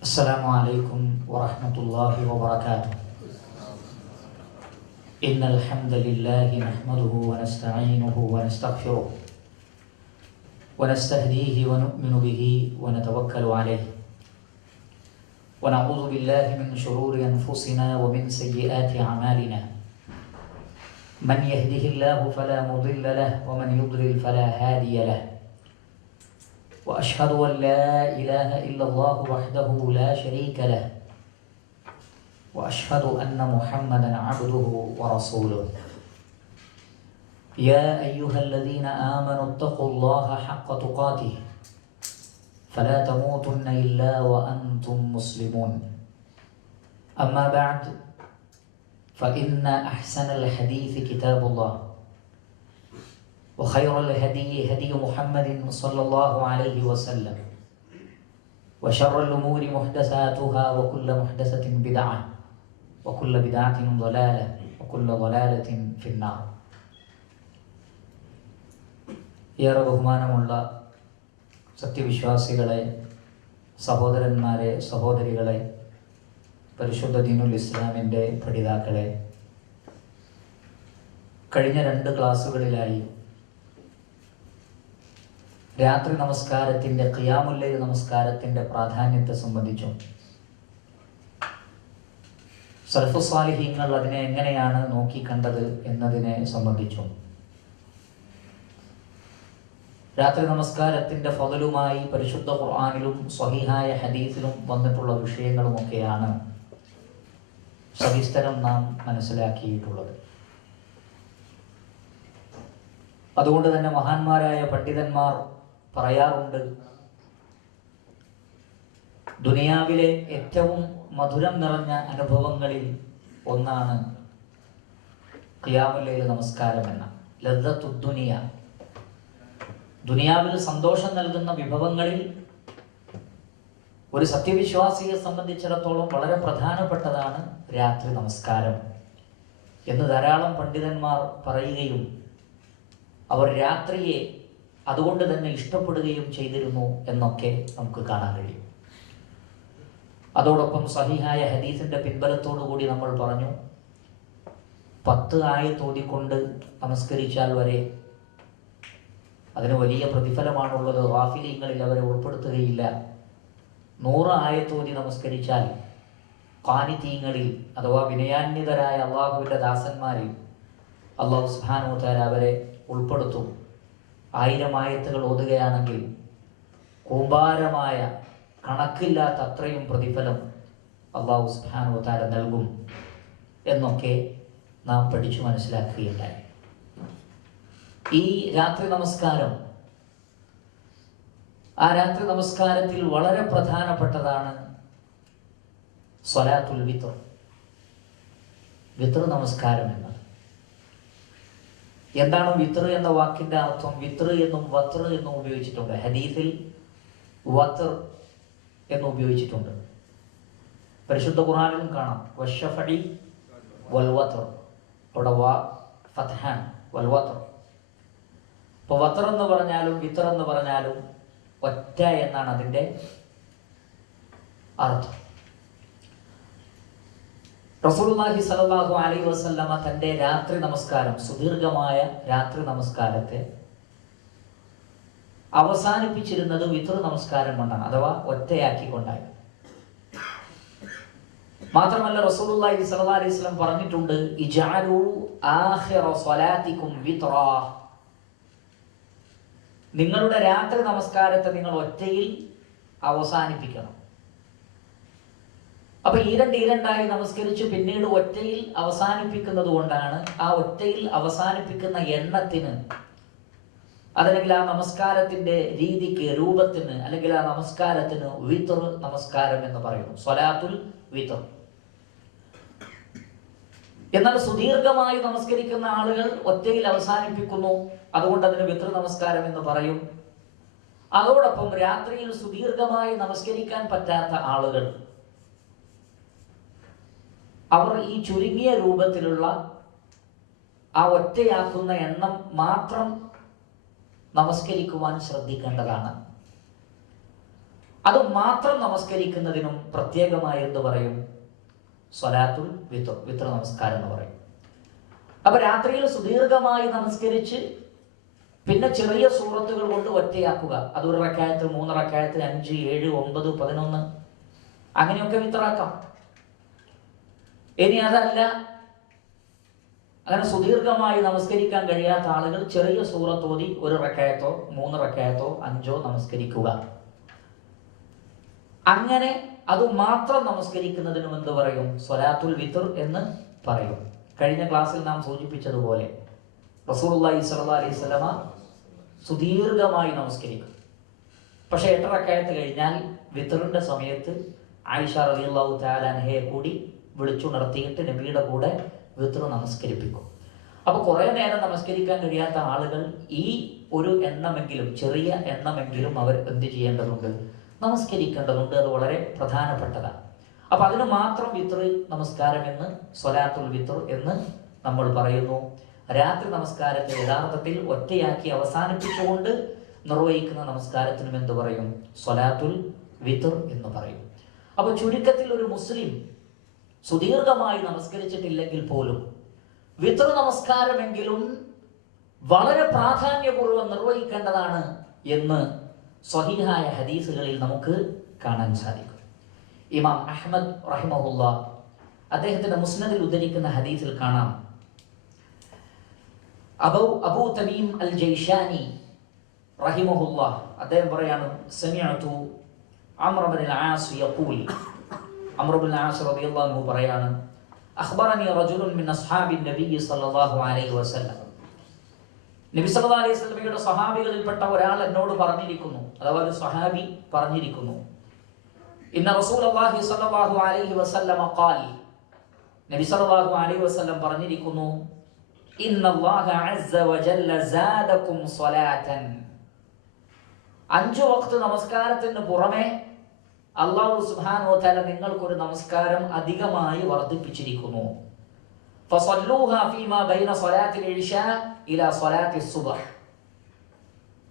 السلام عليكم ورحمة الله وبركاته. إن الحمد لله نحمده ونستعينه ونستغفره ونستهديه ونؤمن به ونتوكل عليه ونعوذ بالله من شرور أنفسنا ومن سيئات أعمالنا. من يهده الله فلا مضل له ومن يضلل فلا هادي له. وأشهد أن لا إله إلا الله وحده لا شريك له وأشهد أن محمدا عبده ورسوله. يا أيها الذين آمنوا اتقوا الله حق تقاته فلا تموتن إلا وأنتم مسلمون. أما بعد فإن أحسن الحديث كتاب الله وخير الهدي هدي محمد صلى الله عليه وسلم وشر الأمور محدثاتها وكل محدثة بدعة وكل بدعة ضلالة وكل ضلالة في النار. ഏറെ ബഹുമാനമുള്ള സത്യവിശ്വാസികളെ, സഹോദരന്മാരെ, സഹോദരികളെ, പരിശുദ്ധ ദീനുൽ ഇസ്ലാമിൻ്റെ പഠിതാക്കളെ, കഴിഞ്ഞ 2 ക്ലാസ്സുകളിലായി രാത്രി നമസ്കാരത്തിൻ്റെ ഖിയാമുൽ ലൈൽ നമസ്കാരത്തിൻ്റെ പ്രാധാന്യത്തെ സംബന്ധിച്ചും സലഫു സ്വാലിഹീങ്ങൾ അതിനെ എങ്ങനെയാണ് നോക്കിക്കണ്ടത് എന്നതിനെ സംബന്ധിച്ചും രാത്രി നമസ്കാരത്തിൻ്റെ ഫളലുമായി പരിശുദ്ധ ഖുർആനിലും സ്വഹീഹായ ഹദീസിലും വന്നിട്ടുള്ള വിഷയങ്ങളുമൊക്കെയാണ് സവിസ്തരം നാം മനസ്സിലാക്കിയിട്ടുള്ളത്. അതുകൊണ്ട് തന്നെ മഹാന്മാരായ പണ്ഡിതന്മാർ പറയാറുണ്ട്, ദുനിയാവിലെ ഏറ്റവും മധുരം നിറഞ്ഞ അനുഭവങ്ങളിൽ ഒന്നാണ് ഖിയാമുൽ ലൈൽ നമസ്കാരം എന്ന ലദ്ദത്തുദ്ദുനിയ. ദുനിയാവിൽ സന്തോഷം നൽകുന്ന വിഭവങ്ങളിൽ ഒരു സത്യവിശ്വാസിയെ സംബന്ധിച്ചിടത്തോളം വളരെ പ്രധാനപ്പെട്ടതാണ് രാത്രി നമസ്കാരം എന്ന് ധാരാളം പണ്ഡിതന്മാർ പറയുകയും അവർ രാത്രിയെ അതുകൊണ്ട് തന്നെ ഇഷ്ടപ്പെടുകയും ചെയ്തിരുന്നു എന്നൊക്കെ നമുക്ക് കാണാൻ കഴിയും. അതോടൊപ്പം സഹിഹായ ഹദീസിന്റെ പിൻബലത്തോടു കൂടി നമ്മൾ പറഞ്ഞു, 10 ആയത്ത് ഓതിക്കൊണ്ട് നമസ്കരിച്ചാൽ വരെ അതിന് വലിയ പ്രതിഫലമാണുള്ളത്. ഗാഫിലീങ്ങളിൽ അവരെ ഉൾപ്പെടുത്തുകയില്ല. 100 ആയത്ത് ഓതി നമസ്കരിച്ചാൽ ഖാനിതീങ്ങളിൽ അഥവാ വിനയാന്വിതരായ അള്ളാഹുവിൻ്റെ ദാസന്മാരിൽ അള്ളാഹു സുബ്ഹാനഹു വ തആല അവരെ ഉൾപ്പെടുത്തും. 1000 ആയത്തുകൾ ഓതുകയാണെങ്കിൽ കൂമ്പാരമായ കണക്കില്ലാത്ത അത്രയും പ്രതിഫലം അള്ളാഹു സുബ്ഹാനഹു വ തആല നൽകും എന്നൊക്കെ നാം പഠിച്ചു മനസ്സിലാക്കുകയുണ്ടായി. ഈ രാത്രി നമസ്കാരം, ആ രാത്രി നമസ്കാരത്തിൽ വളരെ പ്രധാനപ്പെട്ടതാണ് സ്വലാത്തുൽ വിത്ർ, വിത്ർ നമസ്കാരം എന്നത്. എന്താണ് വിത്ർ എന്ന വാക്കിന്റെ അർത്ഥം? വിത്ർ എന്നും വത്ർ എന്നും ഉപയോഗിച്ചിട്ടുണ്ട്. ഹദീസിൽ വത്ർ എന്ന് ഉപയോഗിച്ചിട്ടുണ്ട്. പരിശുദ്ധ ഖുർആനിലും കാണാം വശഫഇ വൽ വത്ർ. അവിടെ ഫത്ഹാൻ വൽ വത്ർ. അപ്പോൾ വത്ർ എന്ന് പറഞ്ഞാലും വിത്ർ എന്ന് പറഞ്ഞാലും ഒറ്റ എന്നാണ് അതിൻ്റെ അർത്ഥം. റസൂലുള്ളാഹി സ്വല്ലല്ലാഹു അലൈഹി വസല്ലമ തൻ്റെ രാത്രി നമസ്കാരം, സുദീർഘമായ രാത്രി നമസ്കാരത്തെ അവസാനിപ്പിച്ചിരുന്നത് വിത്ർ നമസ്കാരം കൊണ്ടാണ്, അഥവാ ഒറ്റയാക്കിക്കൊണ്ടായി. മാത്രമല്ല റസൂലുള്ളാഹി സ്വല്ലല്ലാഹു അലൈഹി വസല്ലം പറഞ്ഞിട്ടുണ്ട്, ഇജഅലു ആഖിറ സ്വലാത്തികും വിത്റാ. നിങ്ങളുടെ രാത്രി നമസ്കാരത്തെ നിങ്ങൾ ഒറ്റയിൽ അവസാനിപ്പിക്കണം. അപ്പൊ ഈരണ്ടായി നമസ്കരിച്ച് പിന്നീട് ഒറ്റയിൽ അവസാനിപ്പിക്കുന്നത് കൊണ്ടാണ് ആ ഒറ്റയിൽ അവസാനിപ്പിക്കുന്ന എണ്ണത്തിന്, അതല്ലെങ്കിൽ ആ നമസ്കാരത്തിന്റെ രീതിക്ക്, രൂപത്തിന്, അല്ലെങ്കിൽ ആ നമസ്കാരത്തിന് വിത്ർ നമസ്കാരം എന്ന് പറയുന്നു, സ്വലാത്തുൽ വിത്ർ. എന്നാൽ സുദീർഘമായി നമസ്കരിക്കുന്ന ആളുകൾ ഒറ്റയിൽ അവസാനിപ്പിക്കുന്നു, അതുകൊണ്ട് അതിന് വിത്ർ നമസ്കാരം എന്ന് പറയും. അതോടൊപ്പം രാത്രിയിൽ സുദീർഘമായി നമസ്കരിക്കാൻ പറ്റാത്ത ആളുകൾ, അവർ ഈ ചുരുങ്ങിയ രൂപത്തിലുള്ള ആ ഒറ്റയാക്കുന്ന എണ്ണം മാത്രം നമസ്കരിക്കുവാൻ ശ്രദ്ധിക്കേണ്ടതാണ്. അത് മാത്രം നമസ്കരിക്കുന്നതിനും പ്രത്യേകമായി എന്ത് പറയും? സ്വലാത്തുൽ വിത്ർ, വിത്ർ നമസ്കാരം എന്ന് പറയും. അപ്പൊ രാത്രിയിൽ സുദീർഘമായി നമസ്കരിച്ച് പിന്നെ ചെറിയ സൂറത്തുകൾ കൊണ്ട് ഒറ്റയാക്കുക. അത് 1 റക്അത്ത്, 3 റക്അത്ത്, 5, 7, 9, 11 അങ്ങനെയൊക്കെ വിത്റാക്കാം. ഇനി അതല്ല, അങ്ങനെ സുദീർഘമായി നമസ്കരിക്കാൻ കഴിയാത്ത ആളുകൾ ചെറിയ സൂറത്തോതി 1 റക്അത്തോ 3 റക്അത്തോ 5 നമസ്കരിക്കുക. അങ്ങനെ അത് മാത്രം നമസ്കരിക്കുന്നതിനും എന്ത് പറയും? സ്വലാത്തുൽ വിത്ർ എന്ന് പറയും. കഴിഞ്ഞ ക്ലാസ്സിൽ നാം സൂചിപ്പിച്ചതുപോലെ റസൂലുള്ളാഹി സ്വല്ലല്ലാഹു അലൈഹി വസല്ലമ സുദീർഘമായി നമസ്കരിക്കും. പക്ഷെ 8 റക്അത്ത് കഴിഞ്ഞാൽ വിത്റിന്റെ സമയത്ത് ആയിഷ റളിയല്ലാഹു തആല അൻഹയെ കൂടി വിളിച്ചുണർത്തിയിട്ട് നബിയുടെ കൂടെ വിത്ർ നമസ്കരിപ്പിക്കും. അപ്പൊ കുറെ നേരം നമസ്കരിക്കാൻ കഴിയാത്ത ആളുകൾ ഈ ഒരു എണ്ണമെങ്കിലും, ചെറിയ എണ്ണമെങ്കിലും അവർ എന്ത് ചെയ്യേണ്ടതുണ്ട്? നമസ്കരിക്കേണ്ടതുണ്ട്. അത് വളരെ പ്രധാനപ്പെട്ടതാണ്. അപ്പൊ അതിന് മാത്രം വിത്ർ നമസ്കാരം എന്ന്, സ്വലാത്തുൽ വിത്ർ എന്ന് നമ്മൾ പറയുന്നു. രാത്രി നമസ്കാരത്തെ യഥാർത്ഥത്തിൽ ഒറ്റയാക്കി അവസാനിപ്പിച്ചുകൊണ്ട് നിർവഹിക്കുന്ന നമസ്കാരത്തിനും എന്ത് പറയും? സ്വലാത്തുൽ വിത്ർ എന്ന് പറയും. അപ്പൊ ചുരുക്കത്തിൽ ഒരു മുസ്ലിം സുദീർഘമായി നമസ്കരിച്ചിട്ടില്ലെങ്കിൽ പോലും വിത്ർ നമസ്കാരമെങ്കിലും വളരെ പ്രാധാന്യപൂർവ്വം നിർവഹിക്കേണ്ടതാണ് എന്ന് സ്വഹീഹായ ഹദീസുകളിൽ നമുക്ക് കാണാൻ സാധിക്കും. ഇമാം അഹ്മദ് റഹിമഹുല്ലാ അദ്ദേഹത്തിന്റെ മുസ്നദിൽ ഉദ്ധരിക്കുന്ന ഹദീസിൽ കാണാം, അബൂ തമീം അൽ ജൈഷാനി റഹിമഹുല്ലാ അദ്ദേഹം പറയാണ്, സമിഅതു അംർ ഇബ്നുൽ ആസ് യഖൂൽ, അംർ ഇബ്നുൽ ആസ് റളിയല്ലാഹു അൻഹു പറയാണ്, അഖ്ബറനി റജുലുൻ മിൻ അസ്ഹാബിൻ നബി സല്ലല്ലാഹു അലൈഹി വസല്ലം, നബി സല്ലല്ലാഹു അലൈഹി വസല്ലമയുടെ സ്വഹാബികളിൽപ്പെട്ട ഒരാൾ എന്നോട് പറഞ്ഞിരിക്കുന്നു, അഥവാ ഒരു സ്വഹാബി പറഞ്ഞിരിക്കുന്നു, ഇന്ന റസൂലുള്ളാഹി സ്വല്ലല്ലാഹു അലൈഹി വസല്ലമ ഖാൽ, നബി സല്ലല്ലാഹു അലൈഹി വസല്ലം പറഞ്ഞിരിക്കുന്നു, ഇന്നല്ലാഹ അസ്സ വജല്ല സാദകും സ്വലാതൻ, 5 വഖ്ത് നമസ്കാരത്തിന് പുറമെ അല്ലാഹു സുബ്ഹാനഹു വ തആല നിങ്ങൾക്കൊരു നമസ്കാരം അധികമായി വർദ്ധിപ്പിച്ചിരിക്കുന്നു. ഫസല്ലൂഹാ ഫീമാ ബൈന സ്വലാത്തിൽ ഇശാ ഇലാ സ്വലാത്തിൽ സുബ്ഹ്,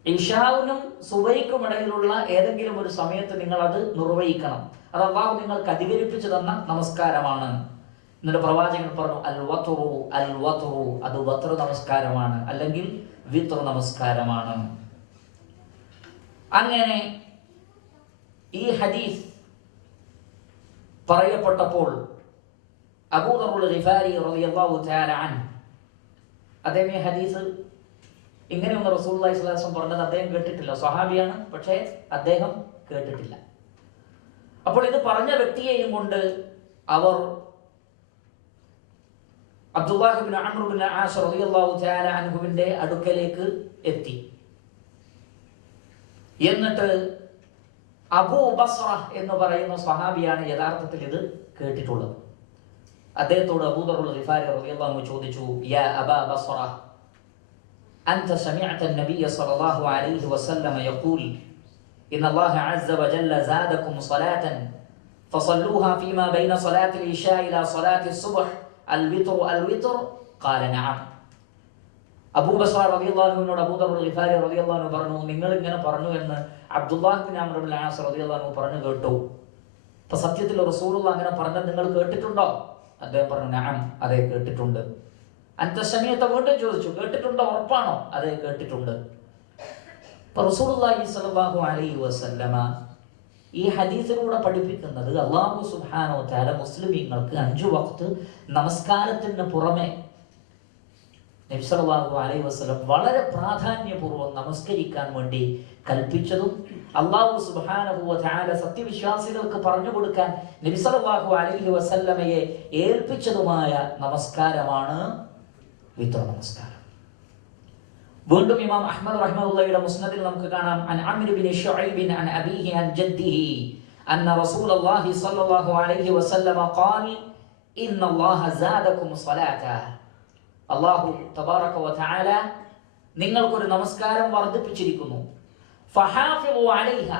ഇശാവിനും സുബഹിക്കും ഇടയിലുള്ള ഏതെങ്കിലും ഒരു സമയത്ത് നിങ്ങൾ അത് നിർവഹിക്കണം. അത് അല്ലാഹു നിങ്ങൾക്ക് അധികരിപ്പിച്ചു തന്ന നമസ്കാരമാണ്. എന്നിട്ട് പ്രവാചകൻ പറഞ്ഞു, അൽ വത്റു അൽ വത്റു, അത് വത്ർ നമസ്കാരമാണ്, അല്ലെങ്കിൽ വിത്ർ നമസ്കാരമാണ്. അങ്ങനെ ഈ ഹദീസ് പറയപ്പെട്ടപ്പോൾ അബൂ ദർ ഗിഫാരി റളിയല്ലാഹു തആല അൻഹു അദ്ദേഹം ഈ ഹദീസ് ഇങ്ങനെയൊന്ന് റസൂലുള്ളാഹി സ്വല്ലല്ലാഹു അലൈഹി വസല്ലം പറഞ്ഞത് അദ്ദേഹം കേട്ടിട്ടില്ല. സ്വഹാബിയാണ്, പക്ഷേ അദ്ദേഹം കേട്ടിട്ടില്ല. അപ്പോൾ ഇത് പറഞ്ഞ വ്യക്തിയെയും കൊണ്ട് അവർ അബ്ദുല്ലാഹി ഇബ്നു അംർ ഇബ്നു ആസ് റളിയല്ലാഹു തആല അൻഹുവിന്റെ അടുക്കലേക്ക് എത്തി. എന്നിട്ട് അബൂ ബസ്റ എന്ന് പറയുന്ന സ്വഹാബിയാണ് യഥാർത്ഥത്തിൽ ഇത് കേട്ടിട്ടുള്ളത്. അദ്ദേഹത്തോട് അബൂ ദർ ഗിഫാരി റളിയല്ലാഹു അൻഹു ചോദിച്ചു, യാ അബാ ബസ്റ, അൻത സമിഅത നബിയ സ്വല്ലല്ലാഹു അലൈഹി വസല്ലം യഖൂൽ ഇന്നല്ലാഹ അസ്സ വജല്ല സാദകും സ്വലാതൻ ഫസല്ലൂഹാ ഫീമാ ബൈന സ്വലാത്തിൽ ഇശാ ഇലാ സ്വലാത്തിൽ സുബ്ഹ് അൽ വിത്ർ ഖാല നഅം. അബൂ ബസ്റ റളിയല്ലാഹു അൻഹുവിനോട് അബൂ ദർ ഗിഫാരി റളിയല്ലാഹു അൻഹു പറഞ്ഞു, നിങ്ങൾ ഇങ്ങനെ പറഞ്ഞു എന്ന് അബ്ദുല്ലാഹ് ഇബ്നു അംർ ഇബ്നു ആസ് റളിയല്ലാഹു അൻഹു പറഞ്ഞു കേട്ടു. അപ്പൊ സത്യത്തിൽ റസൂലുള്ളാഹി അങ്ങനെ പറഞ്ഞത് നിങ്ങൾ കേട്ടിട്ടുണ്ടോ? അദ്ദേഹം പറഞ്ഞു, നഅം, അതെ കേട്ടിട്ടുണ്ട്. അൻത സമയത്ത് വീണ്ടും ചോദിച്ചു, കേട്ടിട്ടുണ്ടോ? ഉറപ്പാണോ? അതെ കേട്ടിട്ടുണ്ട്. അപ്പൊ റസൂലുള്ളാഹി സ്വല്ലല്ലാഹു അലൈഹി വസല്ലമ ഈ ഹദീസിലൂടെ പഠിപ്പിക്കുന്നത് അല്ലാഹു സുബ്ഹാനഹു വ തആല മുസ്ലിമീങ്ങൾക്ക് 5 വഖ്ത് നമസ്കാരത്തിന് പുറമെ നബി സല്ലല്ലാഹു അലൈഹി വസല്ലം വളരെ പ്രാധാന്യപൂർവ്വം നമസ്കരിക്കാൻ വേണ്ടി കൽപ്പിച്ചതും അല്ലാഹു സുബ്ഹാനഹു വ തആല സത്യവിശ്വാസികൾക്ക് പറഞ്ഞു കൊടുക്കാൻ നബി സല്ലല്ലാഹു അലൈഹി വസല്ലമയെ ഏൽപ്പിച്ചതുമായ നമസ്കാരമാണ് വിത്ർ നമസ്കാരം. വീണ്ടും ഇമാം അഹ്മദ് റഹിമഹുള്ളയുടെ മുസ്നദിൽ നമുക്ക് കാണാം, അൻ അംർ ബിൻ ശുഐബ് അൻ അബീഹി അൻ ജദ്ദിഹി അന്ന റസൂലുള്ളാഹി സ്വല്ലല്ലാഹു അലൈഹി വസല്ലം ഖാൽ ഇന്നല്ലാഹ സാദകും സ്വലാത, അല്ലാഹു തബാറക വ തആല നിങ്ങൾക്കൊരു നമസ്കാരം വർദ്ധിപ്പിച്ചിരിക്കുന്നു. ഫഹാഫിളു അലൈഹ,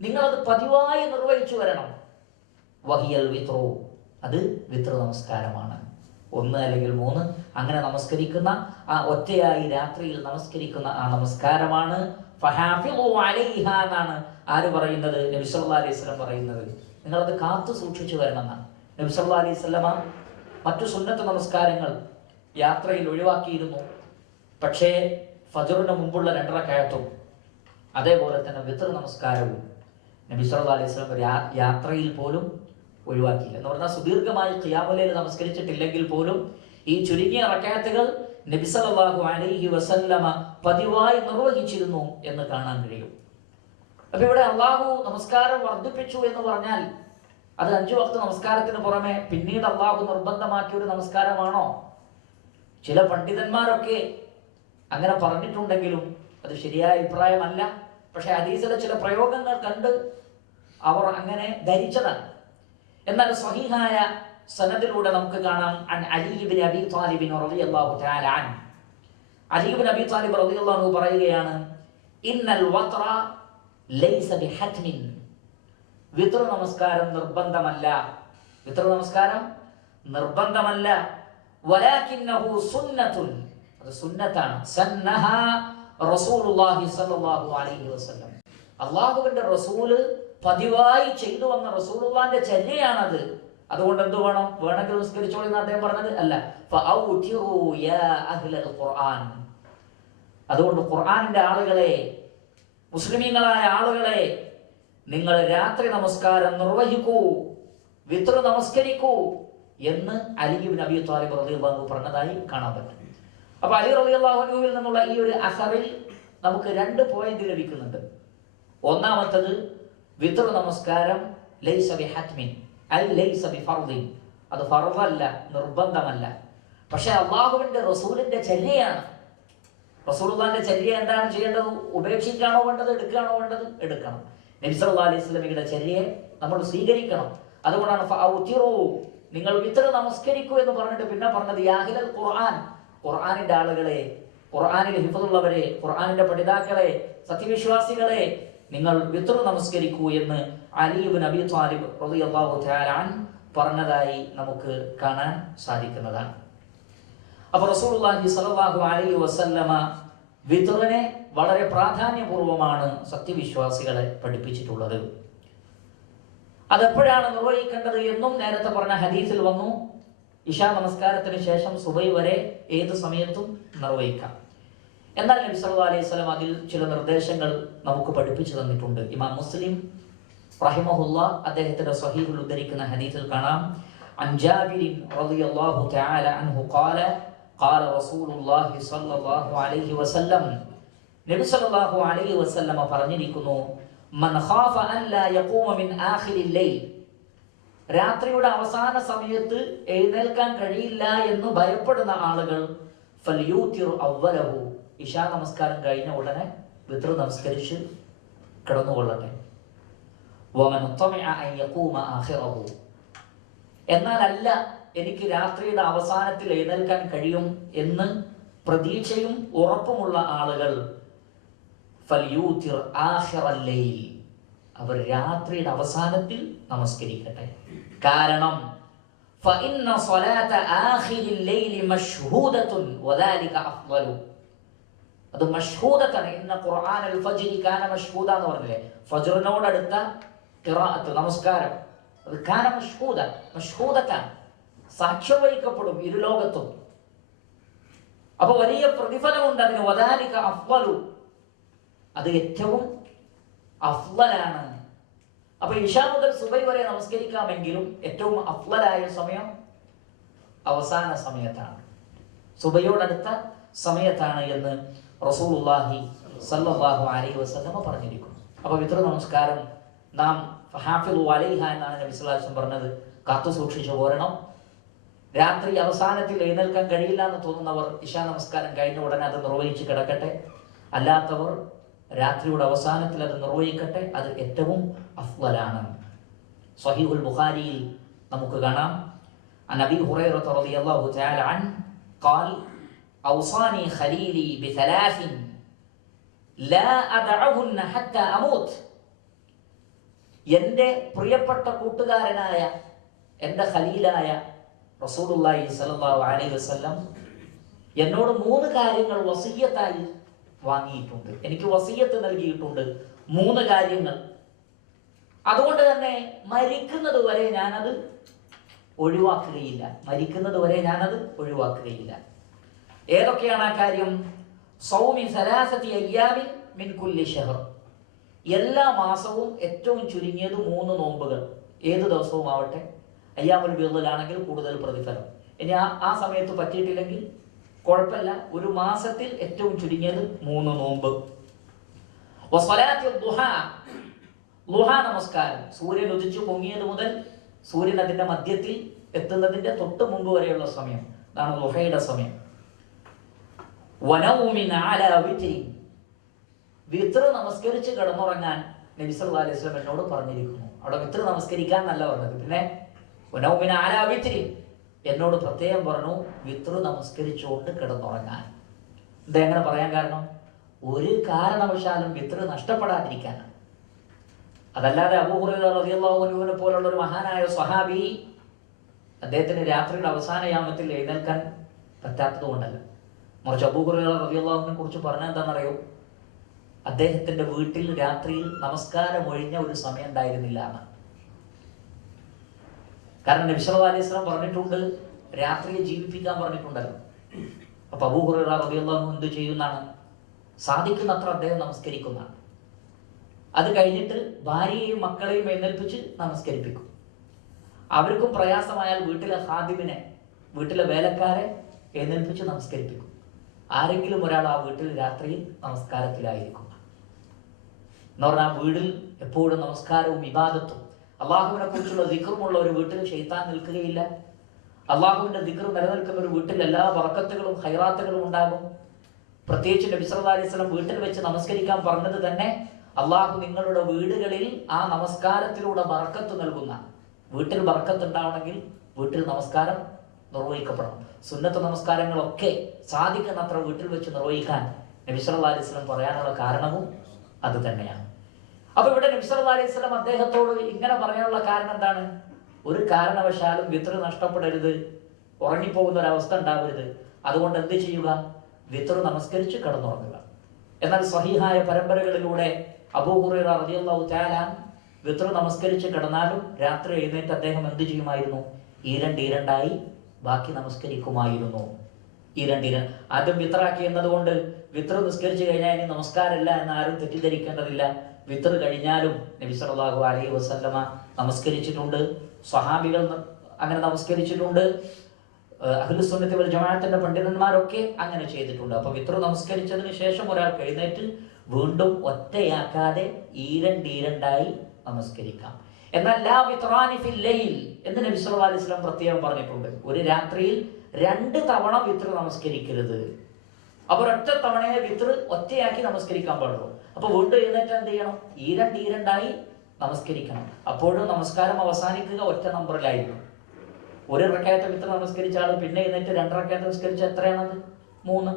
നിങ്ങൾ അത് പതിവായി നിർവഹിച്ചു വരണം. വഹിയൽ വിത്റു, അത് വിത്ർ നമസ്കാരമാണ്. 1 അല്ലെങ്കിൽ 3 അങ്ങനെ നമസ്കരിക്കുന്ന ആ ഒറ്റയായി രാത്രിയിൽ നമസ്കരിക്കുന്ന ആ നമസ്കാരമാണ് ഫഹാഫിളു അലൈഹ എന്നാണ് ആര് പറയുന്നത്? നബി സല്ലല്ലാഹു അലൈഹി വസല്ലം പറയുന്നത്. നിങ്ങളത് കാത്തു സൂക്ഷിച്ചു വരണം എന്നാണ്. നബി സല്ലല്ലാഹു അലൈഹി വസല്ലമ മറ്റു സുന്നത്ത് നമസ്കാരങ്ങൾ യാത്രയിൽ ഒഴിവാക്കിയിരുന്നു. പക്ഷേ ഫജ്റിന് മുമ്പുള്ള 2 റക്അത്തും അതേപോലെ തന്നെ വിത്ർ നമസ്കാരവും നബി സല്ലല്ലാഹു അലൈഹി വസല്ലം യാത്രയിൽ പോലും ഒഴിവാക്കിയില്ല. എന്ന് പറഞ്ഞാൽ സുദീർഘമായി ഖിയാമുൽ ലൈൽ നമസ്കരിച്ചിട്ടില്ലെങ്കിൽ പോലും ഈ ചുരുങ്ങിയ റക്അത്തുകൾ നബി സല്ലല്ലാഹു അലൈഹി വസല്ലമ പതിവായി നിർവഹിച്ചിരുന്നു എന്ന് കാണാൻ കഴിയും. അപ്പൊ ഇവിടെ അള്ളാഹു നമസ്കാരം വർദ്ധിപ്പിച്ചു എന്ന് പറഞ്ഞാൽ അത് 5 വക്ത് നമസ്കാരത്തിന് പുറമെ പിന്നീട് അള്ളാഹു നിർബന്ധമാക്കിയ ഒരു നമസ്കാരമാണോ? ചില പണ്ഡിതന്മാരൊക്കെ അങ്ങനെ പറഞ്ഞിട്ടുണ്ടെങ്കിലും അത് ശരിയായ അഭിപ്രായമല്ല. പക്ഷെ ഹദീസിലെ ചില പ്രയോഗങ്ങൾ കണ്ട് അവർ അങ്ങനെ ധരിച്ചതാണ്. എന്നാൽ സ്വഹീഹായ സനദിലൂടെ നമുക്ക് കാണാം, അൻ അലി ഇബ്നു അബീ ത്വാലിബ് റളിയല്ലാഹു തആല അൻഹു, അലി ഇബ്നു അബീ ത്വാലിബ് റളിയല്ലാഹു അൻഹു പറയുകയാണ്, ഇന്നൽ വത്ര ലൈസ ബിഹത്മിൻ, വിത്ർ നമസ്കാരം നിർബന്ധമല്ല, വിത്ർ നമസ്കാരം നിർബന്ധമല്ല, വലാകിന്നഹു സുന്നത്തുൻ, അത് സുന്നത്താണ്, സന്നഹ റസൂലുള്ളാഹി സ്വല്ലല്ലാഹു അലൈഹി വസല്ലം, അല്ലാഹുവിന്റെ റസൂല് പതിവായി ചെയ്തു വന്ന റസൂലുള്ളാഹിന്റെ ചര്യയാണത്. അതുകൊണ്ട് എന്ത് വേണം? വേണമെങ്കിൽ നിസ്കരിച്ചോളി എന്ന് അദ്ദേഹം പറഞ്ഞത് അല്ല. ഫഔതിറു യാ അഹ്ലൽ ഖുർആൻ, അതുകൊണ്ട് ഖുർആനിന്റെ ആളുകളെ, മുസ്ലിമീങ്ങളായ ആളുകളെ, നിങ്ങൾ രാത്രി നമസ്കാരം നിർവഹിക്കൂ, വിത്ർ നമസ്കരിക്കൂ എന്ന് അലി ഇബ്നു അബീ ത്വാലിബ് റളിയല്ലാഹു അൻഹു പറഞ്ഞതായി കാണാൻ പറ്റും. അപ്പൊ അലി റളിയല്ലാഹു അൻഹുവിൽ നിന്നുള്ള ഈ ഒരു അസറിൽ നമുക്ക് 2 പോയിന്റ് ലഭിക്കുന്നുണ്ട്. ഒന്നാമത്തത്, വിത്ർ നമസ്കാരം ലൈസ ബിഹത്മിൻ ഐ ലൈസ ബിഫർദിൻ, അത് ഫർദല്ല, നിർബന്ധമല്ല. പക്ഷെ അല്ലാഹുവിന്റെ റസൂലിന്റെ ചര്യയാണ്. റസൂലുള്ളാഹിന്റെ ചര്യ എന്താണ് ചെയ്യേണ്ടത്? ഉപേക്ഷിക്കാണോ വേണ്ടത്? എടുക്കുകയാണോ വേണ്ടത്? എടുക്കണം. നബി സല്ലല്ലാഹു അലൈഹി വസല്ലമയുടെ ചര്യയെ നമ്മൾ സ്വീകരിക്കണം. അതുകൊണ്ടാണ് ഫഔതിറു, നിങ്ങൾ വിത്ർ നമസ്കരിക്കൂ എന്ന് പറഞ്ഞിട്ട് പിന്നെ പറഞ്ഞത് യാ അഹ്ലൽ ഖുർആൻ, ഖുർആനിന്റെ ആളുകളെ, ഖുർആനിൽ ഹിഫ്ളുള്ളവരെ, ഖുർആനിന്റെ പഠിതാക്കളെ, സത്യവിശ്വാസികളെ, നിങ്ങൾ വിത്ർ നമസ്കരിക്കൂ എന്ന് അലി ഇബ്നു അബീ ത്വാലിബ് റളിയല്ലാഹു തആല അൻഹു പറഞ്ഞതായി നമുക്ക് കാണാൻ സാധിക്കുന്നതാണ്. അപ്പോൾ റസൂലുള്ളാഹി സ്വല്ലല്ലാഹു അലൈഹി വസല്ലമ വിത്റിനെ വളരെ പ്രാധാന്യപൂർവമാണ് സത്യവിശ്വാസികളെ പഠിപ്പിച്ചിട്ടുള്ളത്. അതെപ്പോഴാണ് നിർവഹിക്കേണ്ടത് എന്നും നേരത്തെ പറഞ്ഞ ഹദീസിൽ വന്നു. ഇശാ നമസ്കാരത്തിന് ശേഷം സുബൈ വരെ ഏത് സമയത്തും നിർവഹിക്കാം. എന്നാൽ നബി സല്ലല്ലാഹു അലൈഹി വസല്ലം അതിൽ ചില നിർദ്ദേശങ്ങൾ നമുക്ക് പഠിപ്പിച്ചു തന്നിട്ടുണ്ട്. ഇമാം മുസ്ലിം റഹിമഹുല്ലാ അദ്ദേഹത്തിന്റെ സ്വഹീഹിൽ ഉദ്ധരിക്കുന്ന ഹദീസിൽ കാണാം, അൻ ജാബിർ റളിയല്ലാഹു തആല അൻഹു ഖാല ഖാല റസൂലുള്ളാഹി സ്വല്ലല്ലാഹു അലൈഹി വസല്ലം, നബി സല്ലല്ലാഹു അലൈഹി വസല്ലം പറഞ്ഞിരിക്കുന്നു, മൻ ഖാഫ അൻ ലാ യഖൂമ മിൻ ആഖിരിൽ ലൈൽ, രാത്രിയുടെ അവസാന സമയത്ത് എഴുന്നേൽക്കാൻ കഴിയില്ല എന്ന് ഭയപ്പെടുന്ന ആളുകൾ ഫൽയൂതിർ അവ്വലഹു, ഇശാ നമസ്കാരം കഴിഞ്ഞ ഉടനെ വിത്ർ നമസ്കരിച്ച് കിടന്നുകൊള്ളട്ടെ. വമൻ തമഅ അൻ യഖൂമ ആഖിറഹു, എന്നാൽ അല്ല എനിക്ക് രാത്രിയുടെ അവസാനത്തിൽ എഴുന്നേൽക്കാൻ കഴിയും എന്ന് പ്രതീക്ഷയും ഉറപ്പുമുള്ള ആളുകൾ ഫൽയൂതിർ ആഖിറൽ ലൈൽ, അവർ രാത്രിയുടെ അവസാനത്തിൽ നമസ്കരിക്കട്ടെ. കാരണം ഫഇന്ന സ്വലാത ആഖിരിൽ ലൈലി മശ്ഹൂദത്തുൻ വദാലിക അഫ്ളലു, അത് മശ്ഹൂദത്താണ്. ഇന്ന ഖുർആനൽ ഫജ്രി കാന മശ്ഹൂദ എന്ന് പറഞ്ഞില്ലേ, ഫജ്റിനോട് അടുത്ത ഖിറാഅത്ത് നമസ്കാരം, അത് കാന മശ്ഹൂദ, മശ്ഹൂദത്താണ്, സാക്ഷ്യം വഹിക്കപ്പെടും ഇരുലോകത്തും. അപ്പൊ വലിയ പ്രതിഫലമുണ്ട് അതിന്. വദാലിക അഫ്ളലു, അത് ഏറ്റവും അഫ്ളലാണ്. അപ്പൊ ഇശാ മുതൽ സുബൈ വരെ നമസ്കരിക്കാമെങ്കിലും ഏറ്റവും അഫ്ളലായ സമയം അവസാന സമയത്താണ്, സുബൈയോടടുത്ത സമയത്താണ് എന്ന് റസൂലുള്ളാഹി സ്വല്ലല്ലാഹു അലൈഹി വസല്ലം പറഞ്ഞിരിക്കുന്നു. അപ്പൊ വിത്ർ നമസ്കാരം നാം ഫഹാഫിളു അലൈഹ എന്നാണ് നബി സല്ലല്ലാഹു അലൈഹി വസല്ലം പറഞ്ഞത്, കാത്തു സൂക്ഷിച്ചു പോരണം. രാത്രി അവസാനത്തിൽ എഴുന്നേൽക്കാൻ കഴിയില്ല എന്ന് തോന്നുന്നവർ ഇശാ നമസ്കാരം കഴിഞ്ഞ ഉടനെ അത് നിർവഹിച്ച് കിടക്കട്ടെ. അല്ലാത്തവർ രാത്രിയുടെ അവസാനത്തിൽ അത് നിർവഹിക്കട്ടെ, അത് ഏറ്റവും അഫ്ളലാണ്. സ്വഹീഹുൽ ബുഖാരിയിൽ നമുക്ക് കാണാം, അൻ അബീ ഹുറൈറ റളിയല്ലാഹു തആല അൻഹു ഖാൽ ഔസാനി ഖലീലി ബിസലാസിൻ ലാ അദഉഹുന്ന ഹത്താ അമൂത്ത്, എൻ്റെ പ്രിയപ്പെട്ട കൂട്ടുകാരനായ എൻ്റെ ഖലീലായ റസൂലുള്ളാഹി സ്വല്ലല്ലാഹു അലൈഹി വസല്ലം എന്നോട് 3 കാര്യങ്ങൾ വസിയ്യത്തായി വാങ്ങിയിട്ടുണ്ട്, എനിക്ക് വസിയത്ത് നൽകിയിട്ടുണ്ട് 3 കാര്യങ്ങൾ. അതുകൊണ്ട് തന്നെ മരിക്കുന്നത് വരെ ഞാനത് ഒഴിവാക്കുകയില്ല. ഏതൊക്കെയാണ് ആ കാര്യം? സൗമി സലാസതി അയ്യാമിൻ മിൻ കുല്ലി ഷഹർ. എല്ലാ മാസവും ഏറ്റവും ചുരുങ്ങിയത് 3 നോമ്പുകൾ. ഏത് ദിവസവും ആവട്ടെ, അയ്യാമുൽ ബിദ്ദിലാണെങ്കിൽ കൂടുതൽ പ്രതിഫലം. ഇനി ആ സമയത്ത് പറ്റിയിട്ടില്ലെങ്കിൽ കുഴപ്പമില്ല, ഒരു മാസത്തിൽ ഏറ്റവും ചുരുങ്ങിയത് 3 നോമ്പ്. ളുഹാ നമസ്കാരം, സൂര്യൻ ഉദിച്ചു പൊങ്ങിയത് മുതൽ സൂര്യൻ അതിന്റെ മധ്യത്തിൽ എത്തുന്നതിന്റെ തൊട്ട് മുമ്പ് വരെയുള്ള സമയം, അതാണ് ളുഹയുടെ സമയം. വിത്ർ നമസ്കരിച്ച് കിടന്നുറങ്ങാൻ നബി സല്ലല്ലാഹു അലൈഹി വസല്ലം എന്നോട് പറഞ്ഞിരിക്കുന്നു. അവിടെ വിത്ർ നമസ്കരിക്കാൻ നല്ല പറഞ്ഞത്, പിന്നെ വനൗമിന അലാ വിത്രി എന്നോട് പ്രത്യേകം പറഞ്ഞു വിത്ർ നമസ്കരിച്ചുകൊണ്ട് കിടന്നുറങ്ങാൻ. ഇതെങ്ങനെ പറയാൻ കാരണം? ഒരു കാരണവശാലും വിത്ർ നഷ്ടപ്പെടാതിരിക്കാനാണ്. അതല്ലാതെ അബൂ ഹുറൈറ റളിയല്ലാഹു അൻഹുവിനെ പോലുള്ള ഒരു മഹാനായ സ്വഹാബി അദ്ദേഹത്തിന് രാത്രിയുടെ അവസാന യാമത്തിൽ എഴുന്നേൽക്കാൻ പറ്റാത്തത് കൊണ്ടല്ല, മറിച്ച് അബൂ ഹുറൈറ റളിയല്ലാഹു അൻഹുവിനെ കുറിച്ച് പറഞ്ഞാൽ എന്താണെന്നറിയോ? അദ്ദേഹത്തിന്റെ വീട്ടിൽ രാത്രിയിൽ നമസ്കാരം ഒഴിഞ്ഞ ഒരു സമയം ഉണ്ടായിരുന്നില്ല എന്ന്. കാരണം നബി സല്ലല്ലാഹു അലൈഹി വസല്ലം പറഞ്ഞിട്ടുണ്ട്, രാത്രിയെ ജീവിപ്പിക്കാൻ പറഞ്ഞിട്ടുണ്ടല്ലോ. അപ്പൊ അബൂ ഹുറൈറ റളിയല്ലാഹു അൻഹു എന്ത് ചെയ്യുന്നതാണ്? സാധിക്കുന്നത്ര അദ്ദേഹം നമസ്കരിക്കുന്നതാണ്. അത് കഴിഞ്ഞിട്ട് ഭാര്യയെയും മക്കളെയും എഴുന്നേൽപ്പിച്ച് നമസ്കരിപ്പിക്കും. അവർക്കും പ്രയാസമായാൽ വീട്ടിലെ ഖാദിമിനെ, വീട്ടിലെ വേലക്കാരെ എഴുന്നേൽപ്പിച്ച് നമസ്കരിപ്പിക്കും. ആരെങ്കിലും ഒരാൾ ആ വീട്ടിൽ രാത്രിയിൽ നമസ്കാരത്തിലായിരിക്കും എന്ന് പറഞ്ഞാൽ വീടിൽ എപ്പോഴും നമസ്കാരവും ഇബാദത്തും അള്ളാഹുവിനെ കുറിച്ചുള്ള ദിക്റുമുള്ള ഒരു വീട്ടിൽ ശൈത്താൻ നിൽക്കുകയില്ല. അള്ളാഹുവിന്റെ ദിക്ർ നിലനിൽക്കുന്ന ഒരു വീട്ടിൽ എല്ലാ ബറക്കത്തുകളും ഖൈറാത്തുകളും ഉണ്ടാകും. പ്രത്യേകിച്ച് നബി സല്ലല്ലാഹു അലൈഹി വസല്ലം വീട്ടിൽ വെച്ച് നമസ്കരിക്കാൻ പറഞ്ഞത് തന്നെ അള്ളാഹു നിങ്ങളുടെ വീടുകളിൽ ആ നമസ്കാരത്തിലൂടെ ബറക്കത്ത് നൽകുന്ന, വീട്ടിൽ ബറക്കത്ത് ഉണ്ടാവണമെങ്കിൽ വീട്ടിൽ നമസ്കാരം നിർവഹിക്കപ്പെടണം. സുന്നത്ത് നമസ്കാരങ്ങളൊക്കെ സാധിക്കുന്നത്ര വീട്ടിൽ വെച്ച് നിർവഹിക്കാൻ നബി സല്ലല്ലാഹു അലൈഹി വസല്ലം പറയാനുള്ള കാരണവും അത് തന്നെയാണ്. അപ്പൊ ഇവിടെ നബി സല്ലല്ലാഹു അലൈഹി വസല്ലം അദ്ദേഹത്തോട് ഇങ്ങനെ പറയാനുള്ള കാരണം എന്താണ്? ഒരു കാരണവശാലും വിത്ർ നഷ്ടപ്പെടരുത്, ഉറങ്ങിപ്പോകുന്ന ഒരവസ്ഥ ഉണ്ടാവരുത്. അതുകൊണ്ട് എന്ത് ചെയ്യുക? വിത്ർ നമസ്കരിച്ച് കിടന്നുറങ്ങുക. എന്നാൽ സ്വഹീഹായ പരമ്പരകളിലൂടെ അബൂ ഹുറൈറ റളിയല്ലാഹു തആല വിത്ർ നമസ്കരിച്ച് കിടന്നാലും രാത്രി എഴുന്നേറ്റ് അദ്ദേഹം എന്ത് ചെയ്യുമായിരുന്നു? ഈരണ്ടായി ബാക്കി നമസ്കരിക്കുമായിരുന്നു. ആദ്യം വിത്റാക്കി എന്നതുകൊണ്ട് വിത്ർ നിസ്കരിച്ചു കഴിഞ്ഞാൽ ഇനി നമസ്കാരമല്ല എന്ന് ആരും തെറ്റിദ്ധരിക്കേണ്ടതില്ല. വിത്ർ കഴിഞ്ഞാലും നബി സല്ലല്ലാഹു അലൈഹി വസല്ലമ നമസ്കരിച്ചിട്ടുണ്ട്, സ്വഹാബികൾ അങ്ങനെ നമസ്കരിച്ചിട്ടുണ്ട്, അഹ്ലു സുന്നത്തി വൽ ജമാഅത്തിന്റെ പണ്ഡിതന്മാരൊക്കെ അങ്ങനെ ചെയ്തിട്ടുണ്ട്. അപ്പൊ വിത്ർ നമസ്കരിച്ചതിന് ശേഷം ഒരാൾക്ക് എഴുന്നേറ്റ് വീണ്ടും ഒറ്റയാക്കാതെ ഈരണ്ടായി നമസ്കരിക്കാം. എന്നാൽ ലാ വിത്റാനി ഫിൽ ലൈൽ എന്ന് നബി സല്ലല്ലാഹു അലൈഹി വസല്ലം പ്രത്യേകം പറഞ്ഞിട്ടുണ്ട്. ഒരു രാത്രിയിൽ 2 തവണ വിത്ർ നമസ്കരിക്കരുത്. അപ്പൊ ഒറ്റ തവണയെ വിത്ർ ഒറ്റയാക്കി നമസ്കരിക്കാൻ പാടുള്ളൂ. അപ്പൊ വീണ്ടും എഴുന്നേറ്റ് എന്ത് ചെയ്യണം? ഈരണ്ടായി നമസ്കരിക്കണം. അപ്പോഴും നമസ്കാരം അവസാനിക്കുക ഒറ്റ നമ്പറിലായിരുന്നു. ഒരു റക്അത്ത് വിത്ർ നമസ്കരിച്ച ആൾ പിന്നെ എഴുന്നേറ്റ് 2 റക്അത്ത് നിസ്കരിച്ച എത്രയാണത്? 3.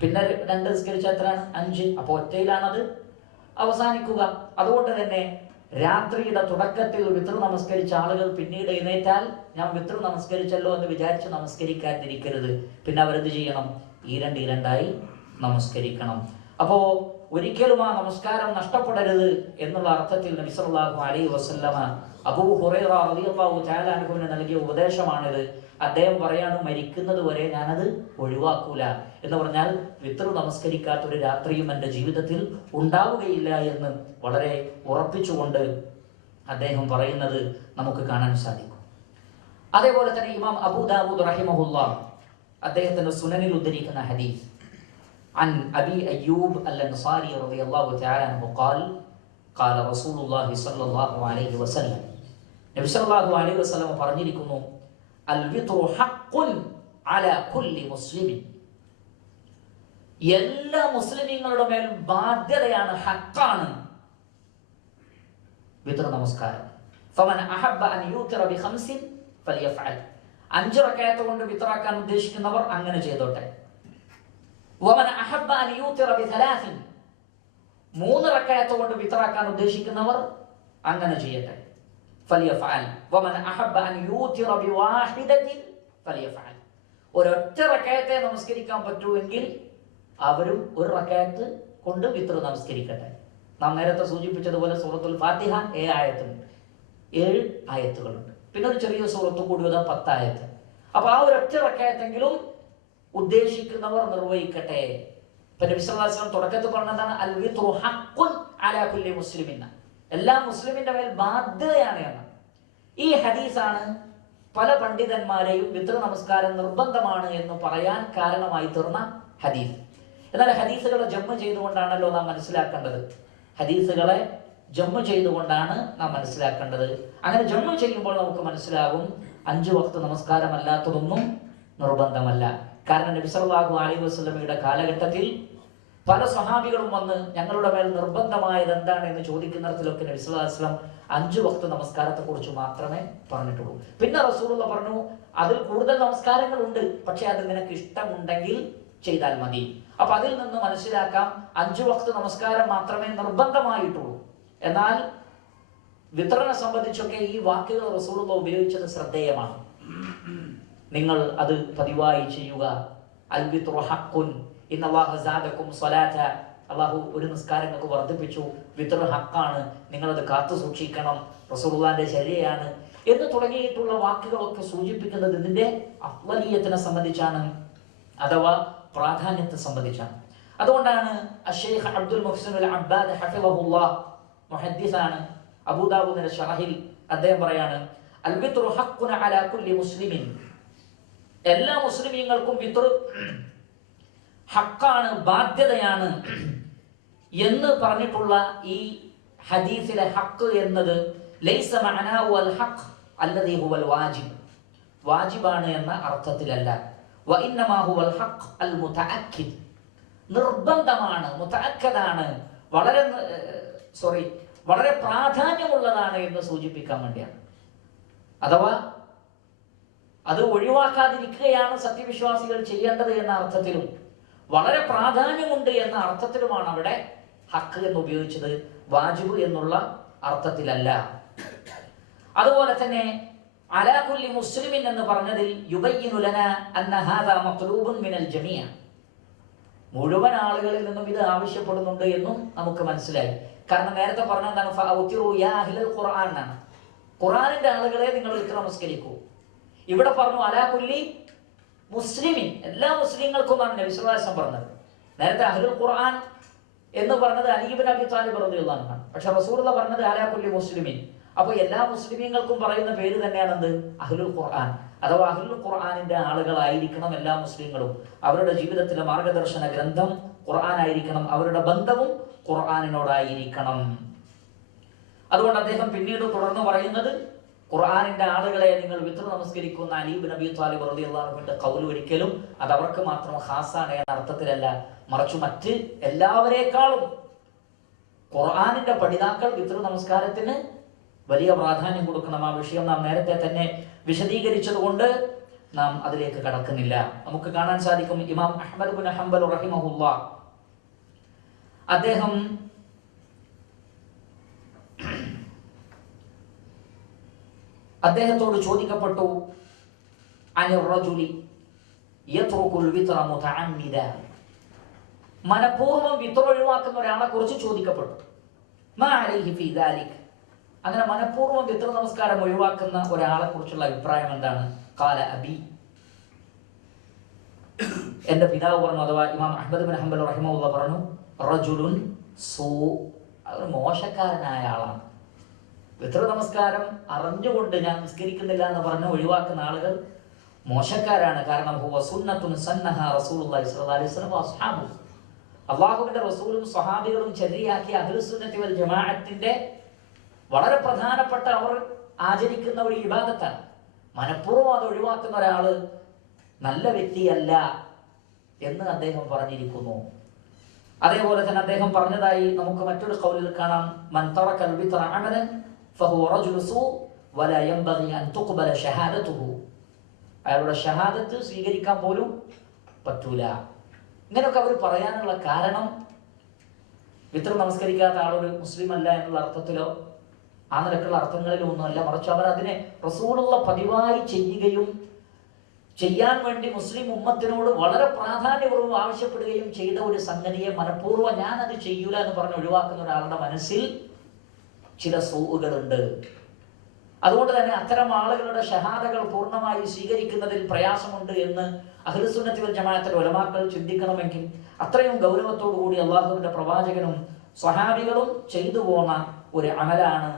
പിന്നെ 2 നിസ്കരിച്ച എത്രയാണ്? 5. അപ്പൊ ഒറ്റയിലാണത് അവസാനിക്കുക. അതുകൊണ്ട് തന്നെ രാത്രിയുടെ തുടക്കത്തിൽ വിത്ർ നമസ്കരിച്ച ആളുകൾ പിന്നീട് എഴുന്നേറ്റാൽ ഞാൻ വിത്ർ നമസ്കരിച്ചല്ലോ എന്ന് വിചാരിച്ച് നമസ്കരിക്കാതിരിക്കരുത്. പിന്നെ അവരെന്ത് ചെയ്യണം? ഈരണ്ടായി നമസ്കരിക്കണം. അപ്പോ ഒരിക്കലും ആ നമസ്കാരം നഷ്ടപ്പെടരുത് എന്നുള്ള അർത്ഥത്തിൽ നബി സല്ലല്ലാഹു അലൈഹി വസല്ലമ അബൂ ഹുറൈറ റളിയല്ലാഹു തആല അൻഹുവിന് നൽകിയ ഉപദേശമാണിത്. അദ്ദേഹം പറയാണ്, മരിക്കുന്നത് വരെ ഞാനത് ഒഴിവാക്കൂല എന്ന് പറഞ്ഞാൽ വിത്ർ നമസ്കരിക്കാത്ത ഒരു രാത്രിയും എൻ്റെ ജീവിതത്തിൽ ഉണ്ടാവുകയില്ല എന്ന് വളരെ ഉറപ്പിച്ചുകൊണ്ട് അദ്ദേഹം പറയുന്നത് നമുക്ക് കാണാൻ സാധിക്കും. അതേപോലെ തന്നെ ഇമാം അബൂ ദാവൂദ് റഹിമഹുല്ലാഹ് അദ്ദേഹത്തിന്റെ സുനനിൽ ഉദ്ധരിക്കുന്ന ഹദീസ് عن أبي أيوب الأنصاري رضي الله تعالى عنه قال قال رسول الله صلى الله عليه وسلم നബി സല്ലല്ലാഹു അലൈഹി വസല്ലം പറഞ്ഞിരിക്കുന്നു, അൽ വിത്റു ഹഖ്ഖുൻ അലാ കുല്ലി മുസ്ലിമിൻ, എല്ലാ മുസ്ലിമീങ്ങളുടെ മേൽ ബാധ്യതയാണ്, ഹഖാണ് വിത്ർ നമസ്കാരം. ഫമൻ അഹബ്ബ അൻ യൂതിറ ബിഖംസിൻ ഫലിയഫഅൽ, 5 റക്അത്ത് കൊണ്ട് വിത്റാക്കാൻ ഉദ്ദേശിക്കുന്നവർ അങ്ങനെ ചെയ്തോട്ടെ. വമൻ അഹബ്ബ അൻ യൂതിറ ബിഥലാസിൻ, 3 റക്അത്ത് കൊണ്ട് വിത്റാക്കാൻ ഉദ്ദേശിക്കുന്നവർ അങ്ങനെ ചെയ്യട്ടെ. ഫലിയഫഅൽ വമൻ അഹബ്ബ അൻ യൂതിറ ബിവാഹിദത്തിൻ ഫലിയഫഅൽ, ഒരൊറ്റ റക്അത്തെ നമസ്കരിക്കാൻ പറ്റുമെങ്കിൽ അവരും 1 റക്അത്ത് കൊണ്ട് വിത്ർ നമസ്കരിക്കട്ടെ. നാം നേരത്തെ സൂചിപ്പിച്ചതുപോലെ സൂറത്തുൽ ഫാത്തിഹ 7 ആയത്തുണ്ട്, 7 ആയത്തുകളുണ്ട്. പിന്നെ ഒരു ചെറിയ സൂറത്ത് കൂടി 10 ആയത്ത്. അപ്പൊ ആ ഒരൊറ്റ റക്അത്തെങ്കിലും ഉദ്ദേശിക്കുന്നവർ നിർവഹിക്കട്ടെ. നബി സല്ലല്ലാഹു അലൈഹി വസല്ലം തുടക്കത്തിൽ പറഞ്ഞതാണ് അൽ വിത്റു ഹഖ്ഖുൻ അലാ കുല്ലി മുസ്ലിമിൻ, എല്ലാ മുസ്ലിമിന്റെ മേൽ ബാധ്യതയാണ് എന്ന്. ഈ ഹദീസാണ് പല പണ്ഡിതന്മാരെയും വിത്ർ നമസ്കാരം നിർബന്ധമാണ് എന്ന് പറയാൻ കാരണമായി തീർന്ന ഹദീസ്. എന്നാൽ ഹദീസുകളെ ജമ്മ ചെയ്തുകൊണ്ടാണല്ലോ നാം മനസ്സിലാക്കേണ്ടത്. ഹദീസുകളെ ജമ്മ ചെയ്തുകൊണ്ടാണ് നാം മനസ്സിലാക്കേണ്ടത്. അങ്ങനെ ജമ്മ ചെയ്യുമ്പോൾ നമുക്ക് മനസ്സിലാകും 5 വക്ത് നമസ്കാരം അല്ലാത്തതൊന്നും നിർബന്ധമല്ല. കാരണം നബി സല്ലല്ലാഹു അലൈഹി വസല്ലമയുടെ കാലഘട്ടത്തിൽ പല സ്വഹാബികളും വന്ന് ഞങ്ങളുടെ മേൽ നിർബന്ധമായത് എന്താണ് എന്ന് ചോദിക്കുന്നിടത്തിലൊക്കെ നബി സല്ലല്ലാഹു അലൈഹി വസല്ലം 5 വക്ത് നമസ്കാരത്തെ കുറിച്ച് മാത്രമേ പറഞ്ഞിട്ടുള്ളൂ. പിന്നെ റസൂലുള്ളാഹി പറഞ്ഞു അതിൽ കൂടുതൽ നമസ്കാരങ്ങൾ ഉണ്ട്, പക്ഷെ അത് നിനക്ക് ഇഷ്ടമുണ്ടെങ്കിൽ ചെയ്താൽ മതി. അപ്പൊ അതിൽ നിന്ന് മനസ്സിലാക്കാം 5 വക്ത് നമസ്കാരം മാത്രമേ നിർബന്ധമായിട്ടുള്ളൂ. എന്നാൽ വിത്റിനെ സംബന്ധിച്ചൊക്കെ ഈ വാക്കുകൾ റസൂലുള്ളാഹി ഉപയോഗിച്ചത് ശ്രദ്ധേയമാണ്. നിങ്ങൾ അത് പതിവായി ചെയ്യുക. അൽ വിത്റു ഹഖ്ഖുൻ ഇന്നല്ലാഹ സാദകും സ്വലാത, അല്ലാഹു ഒരു നിസ്കാരങ്ങൾക്ക് വർദ്ധിപ്പിച്ചു, വിത്ർ ഹഖാണ്, നിങ്ങളത് കാത്തു സൂക്ഷിക്കണം, റസൂലുള്ളാഹിന്റെ ശരീഅയാണ് എന്ന് തുടങ്ങിയിട്ടുള്ള വാക്കുകളൊക്കെ സൂചിപ്പിക്കുന്നത് ഇതിന്റെ അഫ്ളലിയത്തിനെ സംബന്ധിച്ചാണ്, അഥവാ പ്രാധാന്യത്തെ സംബന്ധിച്ചാണ്. അതുകൊണ്ടാണ് അശ്ശൈഖ് അബ്ദുൽ മുഹ്സിൻ അൽ അബ്ബാദ് ഹഫിളഹുല്ലാഹ്, മുഹദ്ദിസാണ്, അബൂദാവൂദിന്റെ ഷറഹിൽ അദ്ദേഹം പറയാണ് അൽ വിത്റു ഹഖ്ഖുൻ അലാ കുല്ലി മുസ്ലിമിൻ, എല്ലാ മുസ്ലിമീങ്ങൾക്കും വിത്ർ ഹഖാണ്, ബാധ്യതയാണ് എന്ന് പറഞ്ഞിട്ടുള്ള ഈ ഹദീസിലെ ഹഖ് എന്നത് ലൈസ മഅനാഹു അൽ ഹഖ് അല്ലദീ ഹുവൽ വാജിബ്, വാജിബാണ് എന്ന അർത്ഥത്തിലല്ല. വഇന്നമാ ഹുവൽ ഹഖ് അൽ മുതഅക്കിദ്, നിർബന്ധമാണ്, മുതഅക്കദാണ്, വളരെ പ്രാധാന്യമുള്ളതാണ് എന്ന് സൂചിപ്പിക്കാൻ വേണ്ടിയാണ്. അഥവാ അത് ഒഴിവാക്കാതിരിക്കുകയാണ് സത്യവിശ്വാസികൾ ചെയ്യേണ്ടത് എന്ന അർത്ഥത്തിലും വളരെ പ്രാധാന്യമുണ്ട് എന്ന അർത്ഥത്തിലുമാണ് അവിടെ ഹക്ക് എന്ന് ഉപയോഗിച്ചത്, വാജിബ് എന്നുള്ള അർത്ഥത്തിലല്ല. അതുപോലെ തന്നെ അലാ കുല്ലി മുസ്ലിമിൻ എന്ന് പറഞ്ഞതിൽ യുബയ്യിനു ലനാ അന്ന ഹാദാ മത്ലൂബുൻ മിനൽ ജമീഅ, മുഴുവൻ ആളുകളിൽ നിന്നും ഇത് ആവശ്യപ്പെടുന്നുണ്ട് എന്നും നമുക്ക് മനസ്സിലായി. കാരണം നേരത്തെ പറഞ്ഞ എന്താണ്, ഫഔതിറു യാ അഹ്ലൽ ഖുർആൻ എന്നാണ്, ഖുർആനിന്റെ ആളുകളെ നിങ്ങൾ വിത്ർ നമസ്കരിക്കൂ. ഇവിടെ പറഞ്ഞു അലാ കുല്ലി മുസ്ലിമിൻ, എല്ലാ മുസ്ലിങ്ങൾക്കുമാണ് നബി സല്ലല്ലാഹു അലൈഹി വസല്ലം പറഞ്ഞത്. നേരത്തെ അഹ്ലുൽ ഖുർആൻ എന്ന് പറഞ്ഞത് അലി ഇബ്നു അബി ത്വാലിബ് റളിയല്ലാഹു അൻഹു ആണ്, പക്ഷെ റസൂലുള്ളാഹി പറഞ്ഞത് അലാ കുല്ലി മുസ്ലിമിൻ. അപ്പോൾ എല്ലാ മുസ്ലിമീങ്ങൾക്കും പറയുന്ന പേര് തന്നെയാണ് എന്ത്, അഹ്ലുൽ ഖുർആൻ. അഥവാ അഹ്ലുൽ ഖുർആനിന്റെ ആളുകളായിരിക്കണം എല്ലാ മുസ്ലിങ്ങളും. അവരുടെ ജീവിതത്തിലെ മാർഗദർശന ഗ്രന്ഥം ഖുർആൻ ആയിരിക്കണം, അവരുടെ ബന്ധവും ഖുർആനിനോടായിരിക്കണം. അതുകൊണ്ട് അദ്ദേഹം പിന്നീട് തുടർന്ന് പറയുന്നത് ഖുർആനിന്റെ ആളുകളെ നിങ്ങൾ വിത്ർ നമസ്കരിക്കുന്ന അലി ഇബ്നു അബി ത്വാലിബ് റളിയല്ലാഹു അൻഹുവിന്റെ ഖൗൽ ഒരിക്കലും അത് അവർക്ക് മാത്രം ഖാസാണ് എന്ന അർത്ഥത്തിലല്ല, മറിച്ച് മറ്റ് എല്ലാവരേക്കാളും ഖുർആനിന്റെ പഠിതാക്കൾ വിത്ർ നമസ്കാരത്തിന് വലിയ പ്രാധാന്യം കൊടുക്കണം. ആ വിഷയം നാം നേരത്തെ തന്നെ വിശദീകരിച്ചത് കൊണ്ട് നാം അതിലേക്ക് കടക്കുന്നില്ല. നമുക്ക് കാണാൻ സാധിക്കും ഇമാം അഹ്മദ് ഇബ്നു ഹംബൽ റഹിമഹുല്ലാഹ് അദ്ദേഹത്തോട് ചോദിക്കപ്പെട്ടു അനിർ റജുലി യത്റുകുൽ വിത്ര മുതഅമ്മിദ, മനഃപൂർവ്വം വിത്ര ഒഴിവാക്കുന്ന ഒരാളെ കുറിച്ച് ചോദിക്കപ്പെട്ടു. മാ അലൈഹി ഫീ ദാലിക്, അങ്ങനെ മനഃപൂർവ്വം വിത്ര നമസ്കാരം ഒഴിവാക്കുന്ന ഒരാളെ കുറിച്ചുള്ള അഭിപ്രായം എന്താണ്? ഖാല അബി, എന്റെ പിതാവ് പറഞ്ഞു, അഥവാ ഇമാം അഹ്മദ് ഇബ്നു ഹംബൽ റഹിമഹുല്ലാഹ് പറഞ്ഞു, റജുലുൻ സൂ, ഒരു മോശക്കാരനായ ആളാണ്. വിത്ർ നമസ്കാരം അറിഞ്ഞുകൊണ്ട് ഞാൻ നിസ്കരിക്കുന്നില്ല എന്ന് പറഞ്ഞ് ഒഴിവാക്കുന്ന ആളുകൾ മോശക്കാരാണ്. കാരണം ഹുവ സുന്നത്തുൻ സന്നഹ റസൂലുള്ളാഹി സ്വല്ലല്ലാഹു അലൈഹി വസല്ലം വഅസ്ഹാബു, അല്ലാഹുവിന്റെ റസൂലും സ്വഹാബികളും ചര്യയാക്കിയ അഹ്ലുസ് സുന്നത്തി വൽ ജമാഅത്തിന്റെ വളരെ പ്രധാനപ്പെട്ട അവർ ആചരിക്കുന്ന ഒരു ഇബാദത്താണ്. മനഃപൂർവ്വം അത് ഒഴിവാക്കുന്ന ഒരാള് നല്ല വ്യക്തിയല്ല എന്ന് അദ്ദേഹം പറഞ്ഞിരിക്കുന്നു. അതേപോലെ തന്നെ അദ്ദേഹം പറഞ്ഞതായി നമുക്ക് മറ്റൊരു ഖൗലിൽ കാണാം, മൻ തറകൽ വിത്ര അമലൻ ഫഹുവ റജുലു സൂ വലാ യൻബഗി അൻ തുഖ്ബല ഷഹാദതുഹു, അയാളുടെ ഷഹാദത്ത് സ്വീകരിക്കാൻ പോലും പറ്റൂല. ഇങ്ങനെയൊക്കെ അവർ പറയാനുള്ള കാരണം വിത്ർ നമസ്കരിക്കാത്ത ആളൊരു മുസ്ലിം അല്ല എന്നുള്ള അർത്ഥത്തിലോ ആ നിലക്കുള്ള അർത്ഥങ്ങളിലോ ഒന്നുമല്ല, മറിച്ച് അവർ അതിനെ റസൂലുള്ള പതിവായി ചെയ്യുകയും ചെയ്യാൻ വേണ്ടി മുസ്ലിം ഉമ്മത്തിനോട് വളരെ പ്രാധാന്യപൂർവ്വം ആവശ്യപ്പെടുകയും ചെയ്ത ഒരു സംഗതിയെ മനഃപൂർവ്വം ഞാനത് ചെയ്യൂല എന്ന് പറഞ്ഞ് ഒഴിവാക്കുന്ന ഒരാളുടെ മനസ്സിൽ ചില സൂവുകളുണ്ട്. അതുകൊണ്ട് തന്നെ അത്തരം ആളുകളുടെ ഷഹാദകൾ പൂർണ്ണമായി സ്വീകരിക്കുന്നതിൽ പ്രയാസമുണ്ട് എന്ന് അഹ്ലുസുന്നത്തി വൽ ജമാഅത്തിന്റെ ഉലമാക്കൾ ചിന്തിക്കണമെങ്കിൽ അത്രയും ഗൗരവത്തോടു കൂടി അള്ളാഹുവിന്റെ പ്രവാചകനും സ്വഹാബികളും ചെയ്തു പോന്ന ഒരു അമലാണ്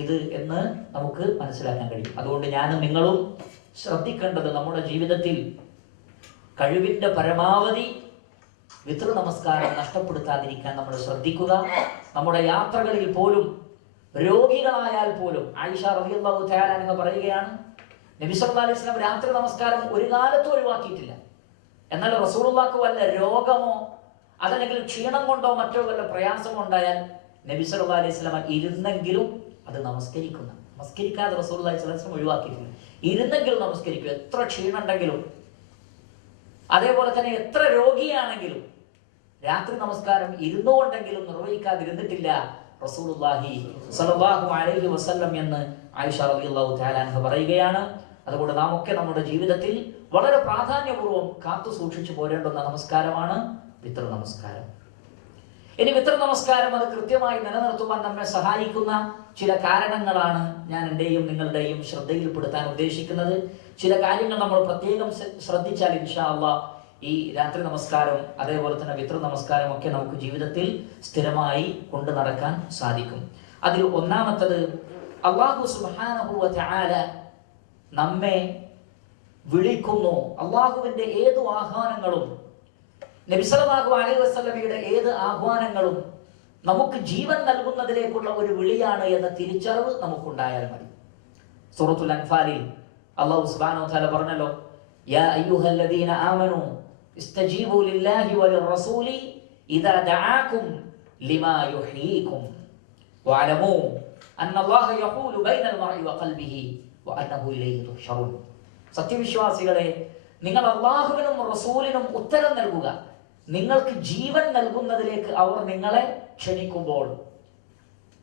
ഇത് എന്ന് നമുക്ക് മനസ്സിലാക്കാൻ കഴിയും. അതുകൊണ്ട് ഞാനും നിങ്ങളും ശ്രദ്ധിക്കേണ്ടത് നമ്മുടെ ജീവിതത്തിൽ കഴിവിന്റെ പരമാവധി വിത്ർ നമസ്കാരം നഷ്ടപ്പെടുത്താതിരിക്കാൻ നമ്മൾ ശ്രദ്ധിക്കുക. നമ്മുടെ യാത്രകളിൽ പോലും, രോഗികളായാൽ പോലും, ആയിഷ റളിയല്ലാഹു തആല അൻഹ പറയുകയാണ്, നബി സല്ലല്ലാഹു അലൈഹി വസല്ലം രാത്രി നമസ്കാരം ഒരു കാലത്തും ഒഴിവാക്കിയിട്ടില്ല. എന്നാൽ റസൂലുള്ളാഹിക്ക് വല്ല രോഗമോ അതല്ലെങ്കിൽ ക്ഷീണം കൊണ്ടോ മറ്റോ വല്ല പ്രയാസമോ ഉണ്ടായാൽ നബി സല്ലല്ലാഹു അലൈഹി വസല്ലം ഇരുന്നെങ്കിലും അത് നമസ്കരിക്കാതെ റസൂലുള്ളാഹി സ്വല്ലല്ലാഹു അലൈഹി വസല്ലം ഒഴിവാക്കിയിട്ടില്ല. ഇരുന്നെങ്കിലും നമസ്കരിക്കും, എത്ര ക്ഷീണം ഉണ്ടെങ്കിലും. അതേപോലെ തന്നെ എത്ര രോഗിയാണെങ്കിലും രാത്രി നമസ്കാരം ഇരുന്നുകൊണ്ടെങ്കിലും നിർവഹിക്കാതിരുന്നിട്ടില്ല റസൂലുള്ളാഹി സ്വല്ലല്ലാഹു അലൈഹി വസല്ലം എന്ന് ആയിഷ റളിയല്ലാഹു തആല അൻഹ പറയുകയാണ്. അതുകൊണ്ട് നാം ഒക്കെ നമ്മുടെ ജീവിതത്തിൽ വളരെ പ്രാധാന്യപൂർവ്വം കാത്തു സൂക്ഷിച്ചു പോരേണ്ടുന്ന നമസ്കാരമാണ് വിത്ർ നമസ്കാരം. ഇനി വിത്ർ നമസ്കാരം അത് കൃത്യമായി നിലനിർത്തുവാൻ നമ്മെ സഹായിക്കുന്ന ചില കാരണങ്ങളാണ് ഞാൻ എന്റെയും നിങ്ങളുടെയും ശ്രദ്ധയിൽപ്പെടുത്താൻ ഉദ്ദേശിക്കുന്നത്. ചില കാര്യങ്ങൾ നമ്മൾ പ്രത്യേകം ശ്രദ്ധിച്ചാൽ ഇൻഷാ അല്ലാഹ് ഈ രാത്രി നമസ്കാരം അതേപോലെ തന്നെ വിത്ർ നമസ്കാരം ഒക്കെ നമുക്ക് ജീവിതത്തിൽ സ്ഥിരമായി കൊണ്ടു നടക്കാൻ സാധിക്കും. അതിൽ ഒന്നാമത്തത്, അല്ലാഹു സുബ്ഹാനഹു വ തആല നമ്മെ വിളിക്കുന്നു. അള്ളാഹുവിന്റെ ഏതു ആഹ്വാനങ്ങളും, നബി സല്ലല്ലാഹു അലൈഹി വസല്ലമയുടെ ഏത് ആഹ്വാനങ്ങളും നമുക്ക് ജീവൻ നൽകുന്നതിലേക്കുള്ള ഒരു വിളിയാണ് എന്ന തിരിച്ചറിവ് നമുക്കുണ്ടായാൽ മതി. സൂറത്തുൽ അൻഫാലിൽ അല്ലാഹു സുബ്ഹാനഹു വ തആല പറഞ്ഞല്ലോ, യാ അയ്യുഹല്ലദീന ആമനൂ ഇസ്തജീബു ലില്ലാഹി വലിർറസൂലി ഇദാ ദഅാകും ലിമാ യുഹ്യീകും വഅലമൂ അന്നല്ലാഹ യഹൂലു ബൈനൽ മർഇ വഖൽബിഹി വഅന്നഹു ഇലൈഹി തുഹ്ശറൂൻ. സത്യവിശ്വാസികളെ, നിങ്ങൾ അല്ലാഹുവിനും റസൂലിനും ഉത്തരം നൽകുക, നിങ്ങൾക്ക് ജീവൻ നൽകുന്നതിലേക്ക് അവർ നിങ്ങളെ ക്ഷണിക്കുമ്പോൾ.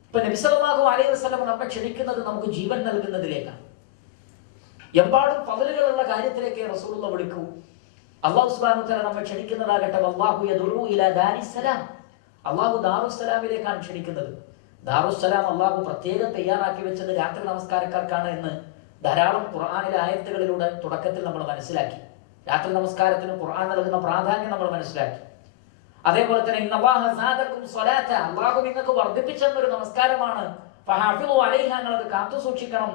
ഇപ്പൊ നബി സല്ലല്ലാഹു അലൈഹി വസല്ലം നമ്മെ ക്ഷണിക്കുന്നത് നമുക്ക് ജീവൻ നൽകുന്നതിലേക്കാണ്. എമ്പാടും ഫളലുകളുള്ള കാര്യത്തിലേക്ക് റസൂലുള്ളാഹി വിളിക്കൂ. അല്ലാഹു സുബ്ഹാനഹു വ തആല നമ്മെ ക്ഷണിക്കുന്നതാകട്ടെ, വല്ലാഹു യദഉ ഇലാ ദാരിസ്സലാം, അല്ലാഹു ദാറുസ്സലാമിലേക്കാണ് ക്ഷണിക്കുന്നത്. ദാറുസ്സലാം അല്ലാഹു പ്രത്യേകം തയ്യാറാക്കി വെച്ചത് രാത്രി നമസ്കാരക്കാർക്കാണ് എന്ന് ധാരാളം ഖുർആനിലെ ആയത്തുകളിലൂടെ തുടക്കത്തിൽ നമ്മൾ മനസ്സിലാക്കി. രാത്രി നമസ്കാരത്തിന് ഖുർആൻ നൽകുന്ന പ്രാധാന്യം നമ്മൾ മനസ്സിലാക്കി. അതേപോലെ തന്നെ ഇന്നല്ലാഹ സാദക്കും സ്വലാത്ത, അല്ലാഹു നിങ്ങൾക്ക് വർദ്ധിപ്പിച്ചെന്നൊരു നമസ്കാരമാണ്. ഫഹാഫിളു അലൈഹ, നിങ്ങളത് കാത്തു സൂക്ഷിക്കണം.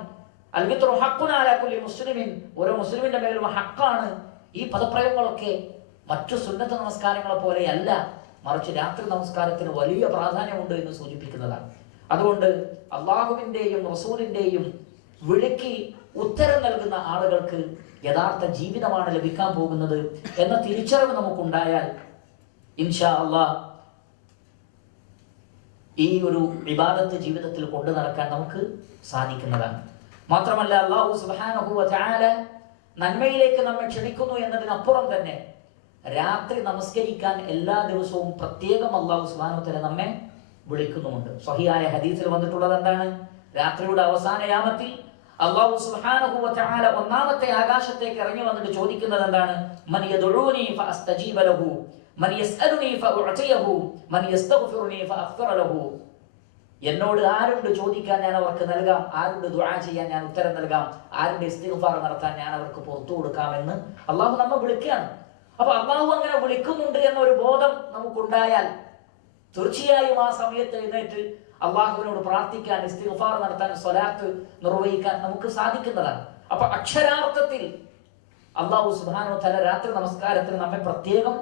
അൽ വിത്റു ഹഖ്ഖുൻ അലാ കുല്ലി മുസ്ലിമിൻ, ഓരോ മുസ്ലിമിന്റെ മേലും ഹഖ്ഖാണ്. ഈ പദപ്രയോഗങ്ങളൊക്കെ മറ്റു സുന്നത്ത് നമസ്കാരങ്ങളെ പോലെയല്ല, മറിച്ച് രാത്രി നമസ്കാരത്തിന് വലിയ പ്രാധാന്യമുണ്ട് എന്ന് സൂചിപ്പിക്കുന്നതാണ്. അതുകൊണ്ട് അള്ളാഹുവിന്റെയും റസൂലിന്റെയും വിളിക്ക് ഉത്തരം നൽകുന്ന ആളുകൾക്ക് യഥാർത്ഥ ജീവിതമാണ് ലഭിക്കാൻ പോകുന്നത് എന്ന തിരിച്ചറിവ് നമുക്കുണ്ടായാൽ ഇൻഷാ അല്ലാഹ് ഈ ഒരു ഇബാദത്ത് ജീവിതത്തിൽ കൊണ്ടു നടക്കാൻ നമുക്ക് സാധിക്കുന്നതാണ്. മാത്രമല്ല അല്ലാഹു സുബ്ഹാനഹു വ തആല നന്മയിലേക്ക് നമ്മെ ക്ഷണിക്കുന്നു എന്നതിനപ്പുറം തന്നെ രാത്രി നമസ്കരിക്കാൻ എല്ലാ ദിവസവും പ്രത്യേകം അല്ലാഹു സുബ്ഹാനഹു വ തആല നമ്മെ വിളിക്കുന്നുമുണ്ട്. സ്വഹീഹായ ഹദീസിൽ വന്നിട്ടുള്ളത് എന്താണ്? രാത്രിയുടെ അവസാന യാമത്തിൽ അല്ലാഹു സുബ്ഹാനഹു വ തആല ഒന്നാമത്തെ ആകാശത്തേക്ക് ഇറങ്ങി വന്നിട്ട് ചോദിക്കുന്നത് എന്താണ്? മൻ യദ്ഉനി ഫഅസ്തജീബ ലഹു മൻ യസ്അലുനി ഫഉഅതിയഹു മൻ യസ്തഗ്ഫിറുനി ഫഅഗ്ഫിറ ലഹു. എന്നോട് ആരുണ്ട് ചോദിക്കാൻ ഞാൻ അവർക്ക് നൽകാം, ആരുണ്ട് ദുആ ചെയ്യാൻ ഞാൻ ഉത്തരം നൽകാം, ആരുണ്ട് ഇസ്തിഗ്ഫാർ നടത്താൻ ഞാൻ അവർക്ക് പുറത്തു കൊടുക്കാമെന്ന് അല്ലാഹു നമ്മെ വിളിക്കുകയാണ്. അപ്പൊ അല്ലാഹു അങ്ങനെ വിളിക്കുന്നുണ്ട് എന്നൊരു ബോധം നമുക്കുണ്ടായാൽ തീർച്ചയായും ആ സമയത്ത് എഴുന്നേറ്റ് അള്ളാഹുവിനോട് പ്രാർത്ഥിക്കാൻ, ഇസ്തിഗ്ഫാർ നടത്താൻ, സ്വലാത്ത് നിർവഹിക്കാൻ നമുക്ക് സാധിക്കുന്നതാണ്. അപ്പൊ അക്ഷരാർത്ഥത്തിൽ അല്ലാഹു സുബ്ഹാനഹു വ തആല രാത്രി നമസ്കാരത്തിന് നമ്മെ പ്രത്യേകം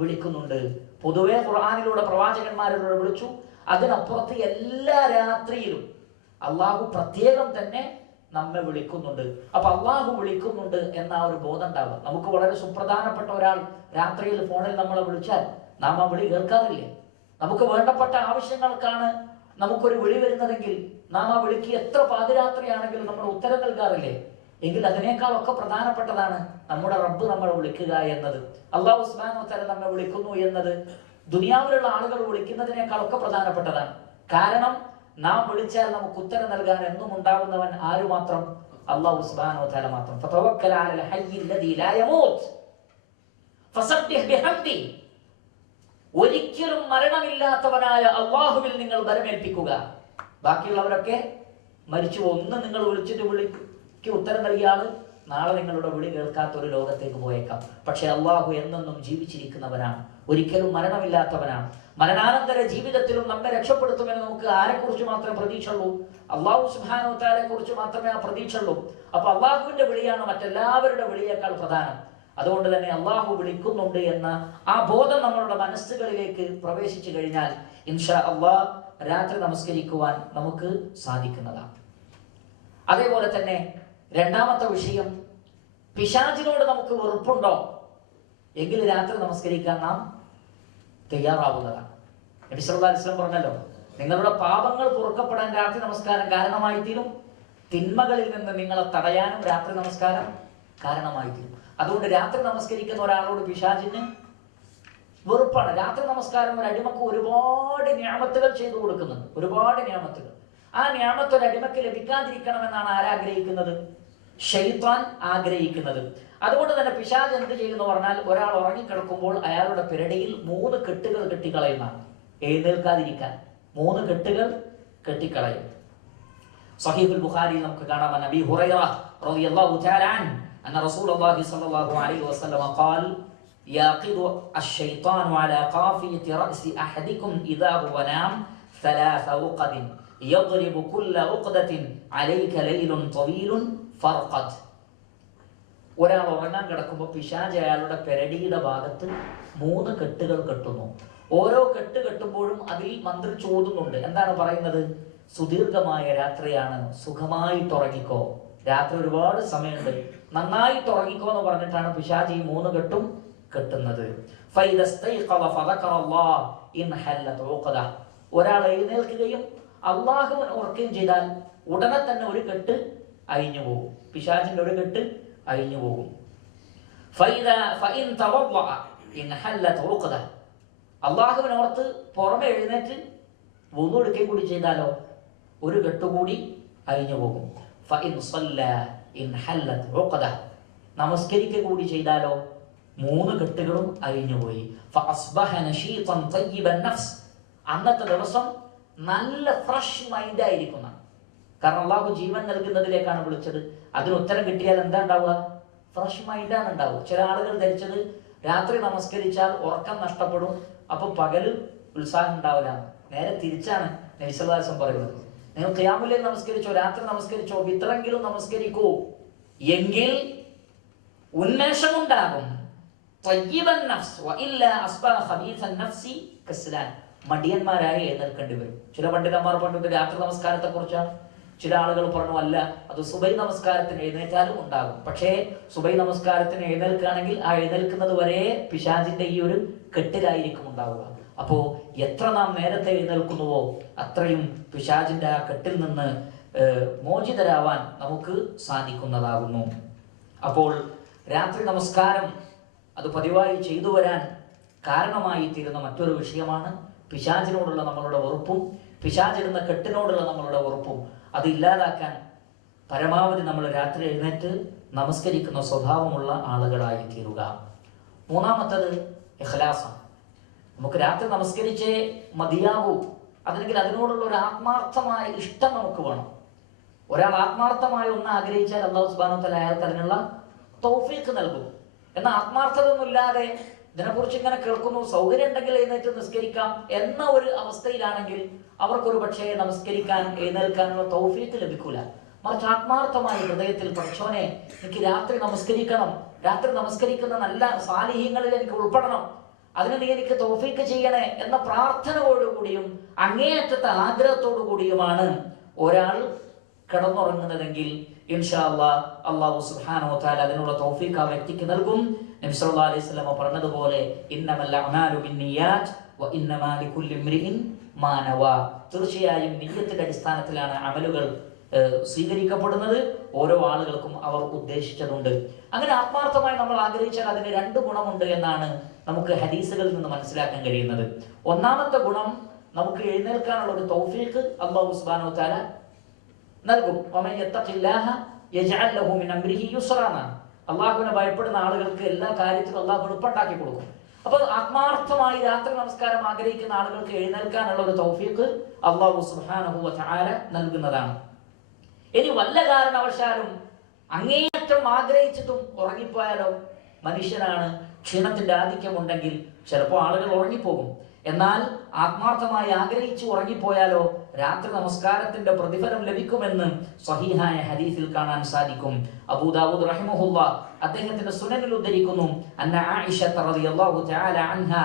വിളിക്കുന്നുണ്ട്. പൊതുവെ ഖുർആനിലൂടെ പ്രവാചകന്മാരിലൂടെ വിളിച്ചു. അതിനപ്പുറത്ത് എല്ലാ രാത്രിയിലും അള്ളാഹു പ്രത്യേകം തന്നെ നമ്മെ വിളിക്കുന്നുണ്ട്. അപ്പൊ അള്ളാഹു വിളിക്കുന്നുണ്ട് എന്ന ഒരു ബോധം ഉണ്ടാവുക. നമുക്ക് വളരെ സുപ്രധാനപ്പെട്ട ഒരാൾ രാത്രിയിൽ ഫോണിൽ നമ്മളെ വിളിച്ചാൽ നാം ആ വിളി കേൾക്കാറില്ലേ? നമുക്ക് വേണ്ടപ്പെട്ട ആവശ്യങ്ങൾക്കാണ് നമുക്കൊരു വിളി വരുന്നതെങ്കിൽ നാം ആ വിളിക്ക് എത്ര പാതിരാത്രിയാണെങ്കിലും നമ്മൾ ഉത്തരം നൽകാറില്ലേ? എങ്കിൽ അതിനേക്കാളൊക്കെ പ്രധാനപ്പെട്ടതാണ് നമ്മുടെ റബ്ബ് നമ്മളെ വിളിക്കുക എന്നത്. അല്ലാഹു സുബ്ഹാനഹു വ തആല നമ്മെ വിളിക്കുന്നു എന്നത് ദുനിയാവിലുള്ള ആളുകൾ വിളിക്കുന്നതിനേക്കാളൊക്കെ പ്രധാനപ്പെട്ടതാണ്. കാരണം നാം വിളിച്ചാൽ നമുക്ക് ഉത്തരം നൽകാൻ എന്നും ഉണ്ടാകുന്നവൻ ആര് മാത്രം? അല്ലാഹു സുബ്ഹാനഹു വ തആല മാത്രം. ഫതവക്കൽ അലൽ ഹയ്യി അല്ലദീ ലാ യമൂത്ത് ഫസബ്ബിഹ് ബിഹംദി. ഒരിക്കലും മരണമില്ലാത്തവനായ അല്ലാഹുവിൽ നിങ്ങൾ ബലമേൽപ്പിക്കുക. ബാക്കിയുള്ളവരൊക്കെ മരിച്ചു. ഒന്ന് നിങ്ങൾ വിളിച്ചിട്ട് വിളിക്ക് ഉത്തരം നൽകിയ ആള് നാളെ നിങ്ങളുടെ വിളി കേൾക്കാത്ത ഒരു ലോകത്തേക്ക് പോയേക്കാം. പക്ഷെ അള്ളാഹു എന്നെന്നും ജീവിച്ചിരിക്കുന്നവനാണ്, ഒരിക്കലും മരണമില്ലാത്തവനാണ്. മരണാനന്തര ജീവിതത്തിലും നമ്മെ രക്ഷപ്പെടുത്തുമെന്ന് നമുക്ക് ആരെക്കുറിച്ച് മാത്രമേ പ്രതീക്ഷയുള്ളൂ? അള്ളാഹു സുബ്ഹാനഹു വ തആലയെ കുറിച്ച് മാത്രമേ ആ പ്രതീക്ഷയുള്ളൂ. അപ്പൊ അള്ളാഹുവിന്റെ വിളിയാണ് മറ്റെല്ലാവരുടെ വിളിയേക്കാൾ പ്രധാനം. അതുകൊണ്ട് തന്നെ അള്ളാഹു വിളിക്കുന്നുണ്ട് എന്ന ആ ബോധം നമ്മളുടെ മനസ്സുകളിലേക്ക് പ്രവേശിച്ചു കഴിഞ്ഞാൽ ഇൻഷാ അള്ളാഹ് രാത്രി നമസ്കരിക്കുവാൻ നമുക്ക് സാധിക്കുന്നതാണ്. അതേപോലെ തന്നെ രണ്ടാമത്തെ വിഷയം, പിശാചിനോട് നമുക്ക് വെറുപ്പുണ്ടോ എങ്കിൽ രാത്രി നമസ്കരിക്കാൻ നാം തയ്യാറാവുന്നതാണ്. നബി സല്ലല്ലാഹു അലൈഹി വസല്ലം പറഞ്ഞല്ലോ, നിങ്ങളുടെ പാപങ്ങൾ പൊറുക്കപ്പെടാൻ രാത്രി നമസ്കാരം കാരണമായി തീരും, തിന്മകളിൽ നിന്ന് നിങ്ങളെ തടയാനും രാത്രി നമസ്കാരം കാരണമായി തീരും. അതുകൊണ്ട് രാത്രി നമസ്കരിക്കുന്ന ഒരാളോട് പിശാചിന് വെറുപ്പാണ്. രാത്രി നമസ്കാരം ഒരു അടിമക്ക് ഒരുപാട് നിഅമത്തുകൾ ചെയ്തു കൊടുക്കുന്നുണ്ട്, ഒരുപാട് നിഅമത്തുകൾ. ആ നിഅമത്ത് ഒരു അടിമക്ക് ലഭിക്കാതിരിക്കണമെന്നാണ് ആരാഗ്രഹിക്കുന്നത്? ശൈത്താൻ ആഗ്രഹിക്കുന്നത്. അതുകൊണ്ട് തന്നെ പിശാച് എന്ത് ചെയ്യുന്നു പറഞ്ഞാൽ, ഒരാൾ ഉറങ്ങിക്കിടക്കുമ്പോൾ അയാളുടെ പിരടിയിൽ 3 കെട്ടുകൾ കെട്ടിക്കളയുന്നതാണ്. എഴുന്നേൽക്കാതിരിക്കാൻ 3 കെട്ടുകൾ കെട്ടിക്കളയും. സഹീഹുൽ ബുഖാരിയിൽ നമുക്ക് കാണാം, നബി ഹുറൈറ റളിയല്ലാഹു തആല അൻഹു അന്ന റസൂലുള്ളാഹി സ്വല്ലല്ലാഹു അലൈഹി വസല്ലം ഖാൽ യാഖിദു അശ്ശൈത്താനു അലാ ഖാഫിയത്തി റഅസി അഹദികും ഇദാ ഹുവ നാം ثلاث ഉഖദ യദ്രിബു കുല്ല ഉഖദത്തിൻ അലൈക ലൈലുൻ തവീലുൻ ഫർഖദ്. ഒരാൾ ഉറങ്ങാൻ കിടക്കുമ്പോൾ പിശാച് അയാളുടെ പെരടിയുടെ ഭാഗത്ത് 3 കെട്ടുകൾ കെട്ടുന്നു. ഓരോ കെട്ട് കെട്ടുമ്പോഴും അതിൽ മന്ത്രിച്ച് ഓതുന്നുണ്ട്. എന്താണ് പറയുന്നത്? സുദീർഘമായ രാത്രിയാണ്, സുഖമായിട്ട് ഉറങ്ങിക്കോ, രാത്രി ഒരുപാട് സമയമുണ്ട്, നന്നായിട്ട് ഉറങ്ങിക്കോ എന്ന് പറഞ്ഞിട്ടാണ് പിശാച് ഈ 3 കെട്ടും കെട്ടുന്നത്. ഒരാൾ എഴുന്നേൽക്കുകയും അള്ളാഹുവിനെ ഓർക്കുകയും ചെയ്താൽ ഉടനെ തന്നെ ഒരു കെട്ട് അഴിഞ്ഞു പോകും, പിശാചിന്റെ ഒരു കെട്ട് അഴിഞ്ഞു പോകും. അള്ളാഹുവിനെ ഓർത്ത് പുറമെ എഴുന്നേറ്റ് വുളു എടുക്കുകയും കൂടി ചെയ്താലോ ഒരു കെട്ടുകൂടി അഴിഞ്ഞു പോകും. നമസ്കരിക്കുക കൂടി ചെയ്താലോ 3 കെട്ടുകളും അഴിഞ്ഞുപോയി. അന്നത്തെ ദിവസം നല്ല ഫ്രഷ് മൈൻഡ് ആയിരിക്കുന്ന, കാരണം അള്ളാഹു ജീവൻ നൽകുന്നതിലേക്കാണ് വിളിച്ചത്. അതിന് ഉത്തരം കിട്ടിയാൽ എന്താ ഉണ്ടാവുക? ഫ്രഷ് മൈൻഡാണ് ഉണ്ടാവുക. ചില ആളുകൾ ധരിച്ചത് രാത്രി നമസ്കരിച്ചാൽ ഉറക്കം നഷ്ടപ്പെടും, അപ്പൊ പകല് ഉത്സാഹം ഉണ്ടാവില്ല. നേരെ തിരിച്ചാണ് നബി സല്ലല്ലാഹു അലൈഹി വസല്ലം പറയുന്നത്. നിങ്ങൾ ഖിയാമുൽ ലൈൽ നമസ്കരിച്ചോ, രാത്രി നമസ്കരിച്ചോ, വിത്രെങ്കിലും നമസ്കരിക്കൂ, എങ്കിൽ ഉന്മേഷമുണ്ടാകും. മടിയന്മാരായി എഴുന്നേൽക്കേണ്ടി വരും. ചില പണ്ഡിതന്മാർ പറഞ്ഞത് രാത്രി നമസ്കാരത്തെ കുറിച്ചാണ്. ചില ആളുകൾ പറഞ്ഞു അല്ല, അത് സുബൈ നമസ്കാരത്തിന് എഴുന്നേറ്റാലും ഉണ്ടാകും. പക്ഷേ സുബൈ നമസ്കാരത്തിന് എഴുന്നേൽക്കുകയാണെങ്കിൽ ആ എഴുന്നേൽക്കുന്നത് വരെ പിശാചിന്റെ ഈ ഒരു കെട്ടിലായിരിക്കും ഉണ്ടാവുക. അപ്പോ എത്ര നാം നേരത്തെ എഴുന്നേൽക്കുന്നുവോ അത്രയും പിശാചിന്റെ ആ കെട്ടിൽ നിന്ന് മോചിതരാവാൻ നമുക്ക് സാധിക്കുന്നതാകുന്നു. അപ്പോൾ രാത്രി നമസ്കാരം അത് പതിവായി ചെയ്തു വരാൻ കാരണമായി തീരുന്ന മറ്റൊരു വിഷയമാണ് പിശാചിനോടുള്ള നമ്മളുടെ വെറുപ്പും, പിശാചിടുന്ന കെട്ടിനോടുള്ള നമ്മളുടെ വെറുപ്പും. അത് ഇല്ലാതാക്കാൻ പരമാവധി നമ്മൾ രാത്രി എഴുന്നേറ്റ് നമസ്കരിക്കുന്ന സ്വഭാവമുള്ള ആളുകളായി തീരുക. മൂന്നാമത്തത് ഇഖ്ലാസാണ്. നമുക്ക് രാത്രി നമസ്കരിച്ചേ മതിയാകൂ, അതല്ലെങ്കിൽ അതിനോടുള്ള ഒരു ആത്മാർത്ഥമായ ഇഷ്ടം നമുക്ക് വേണം. ഒരാൾ ആത്മാർത്ഥമായി ഒന്ന് ആഗ്രഹിച്ചാൽ അല്ലാഹു സുബ്ഹാനഹു വ തആല അയാൾക്ക് അതിനുള്ള തൗഫീഖ് നൽകും. എന്നാൽ ആത്മാർത്ഥത ഒന്നുമില്ലാതെ ഇതിനെക്കുറിച്ച് ഇങ്ങനെ കേൾക്കുന്നു, സൗകര്യം ഉണ്ടെങ്കിൽ എഴുന്നേറ്റ് നിസ്കരിക്കാം എന്ന ഒരു അവസ്ഥയിലാണെങ്കിൽ അവർക്കൊരു പക്ഷേ നമസ്കരിക്കാൻ എഴുന്നേൽക്കാനുള്ള തൗഫീഖ് ലഭിക്കൂല. മറിച്ച് ആത്മാർത്ഥമായി ഹൃദയത്തിൽ പഠിച്ചോനെ എനിക്ക് രാത്രി നമസ്കരിക്കണം, രാത്രി നമസ്കരിക്കുന്ന നല്ല സാലിഹ്യങ്ങളിൽ എനിക്ക് ഉൾപ്പെടണം, അതിന് നീ എനിക്ക് തൗഫീഖ് ചെയ്യണേ എന്ന പ്രാർത്ഥനയോടുകൂടിയും അങ്ങേയറ്റത്തെ ആഗ്രഹത്തോടു കൂടിയുമാണ് ഒരാൾ കിടന്നുറങ്ങുന്നതെങ്കിൽ ഇൻഷാ അല്ലാഹ് അല്ലാഹു സുബ്ഹാനഹു വ തആല അതിനുള്ള തൗഫീഖ് ആ വ്യക്തിക്ക് നൽകും. നബി സല്ലല്ലാഹു അലൈഹി വസല്ലം പറഞ്ഞതുപോലെ ഇന്നമൽ അഅമാലു ബിന്നിയാത്ത് വ ഇന്നമാ ലികുല്ലി ഇംറിഇൻ മാ നവാ. തീർച്ചയായും നിയ്യത്തിന്റെ അടിസ്ഥാനത്തിലാണ് അമലുകൾ സ്വീകരിക്കപ്പെടുന്നത്. ഓരോ ആളുകൾക്കും അവർ ഉദ്ദേശിച്ചതുണ്ട്. അങ്ങനെ ആത്മാർത്ഥമായി നമ്മൾ ആഗ്രഹിച്ചാൽ അതിന് 2 ഗുണമുണ്ട് എന്നാണ് നമുക്ക് ഹദീസുകളിൽ നിന്ന് മനസ്സിലാക്കാൻ കഴിയുന്നത്. ഒന്നാമത്തെ ഗുണം, നമുക്ക് എഴുന്നേൽക്കാനുള്ള ഒരു തൗഫീഖ് അല്ലാഹു സുബ്ഹാനഹു വ തആല നൽകും. വമൻ യത്തഖില്ലാഹ യജ്അൽ ലഹു മിൻ അംരിഹി യുസ്റാ. അള്ളാഹുവിനെ ഭയപ്പെടുന്ന ആളുകൾക്ക് എല്ലാ കാര്യത്തിലും അള്ളാഹു എളുപ്പമുണ്ടാക്കി കൊടുക്കും. അപ്പോൾ ആത്മാർത്ഥമായി രാത്രി നമസ്കാരം ആഗ്രഹിക്കുന്ന ആളുകൾക്ക് എഴുന്നേൽക്കാനുള്ള ഒരു തൗഫീഖ് അല്ലാഹു സുബ്ഹാനഹു വ തആല നൽകുന്നതാണ്. ഇനി വല്ല കാരണവശാലും അങ്ങേയറ്റം ആഗ്രഹിച്ചിട്ടും ഉറങ്ങിപ്പോയാലോ? മനുഷ്യനാണ്, ക്ഷീണത്തിന്റെ ആധിക്യമുണ്ടെങ്കിൽ ചിലപ്പോൾ ആളുകൾ ഉറങ്ങിപ്പോകും. എന്നാൽ ആത്മാർത്ഥമായി ആഗ്രഹിച്ചു ഉറങ്ങിപ്പോയാലോ രാത്രി നമസ്കാരത്തിന്റെ പ്രതിഫലം ലഭിക്കുമെന്ന് സ്വഹീഹായ ഹദീസിൽ കാണാൻ സാധിക്കും. അബൂ ദാവൂദ് റഹിമഹുല്ലാഹ് അദ്ദേഹത്തിന്റെ സുനനിൽ ഉദ്ധരിക്കുന്നു, അന്ന ആയിഷ റളിയല്ലാഹു തആല അൻഹാ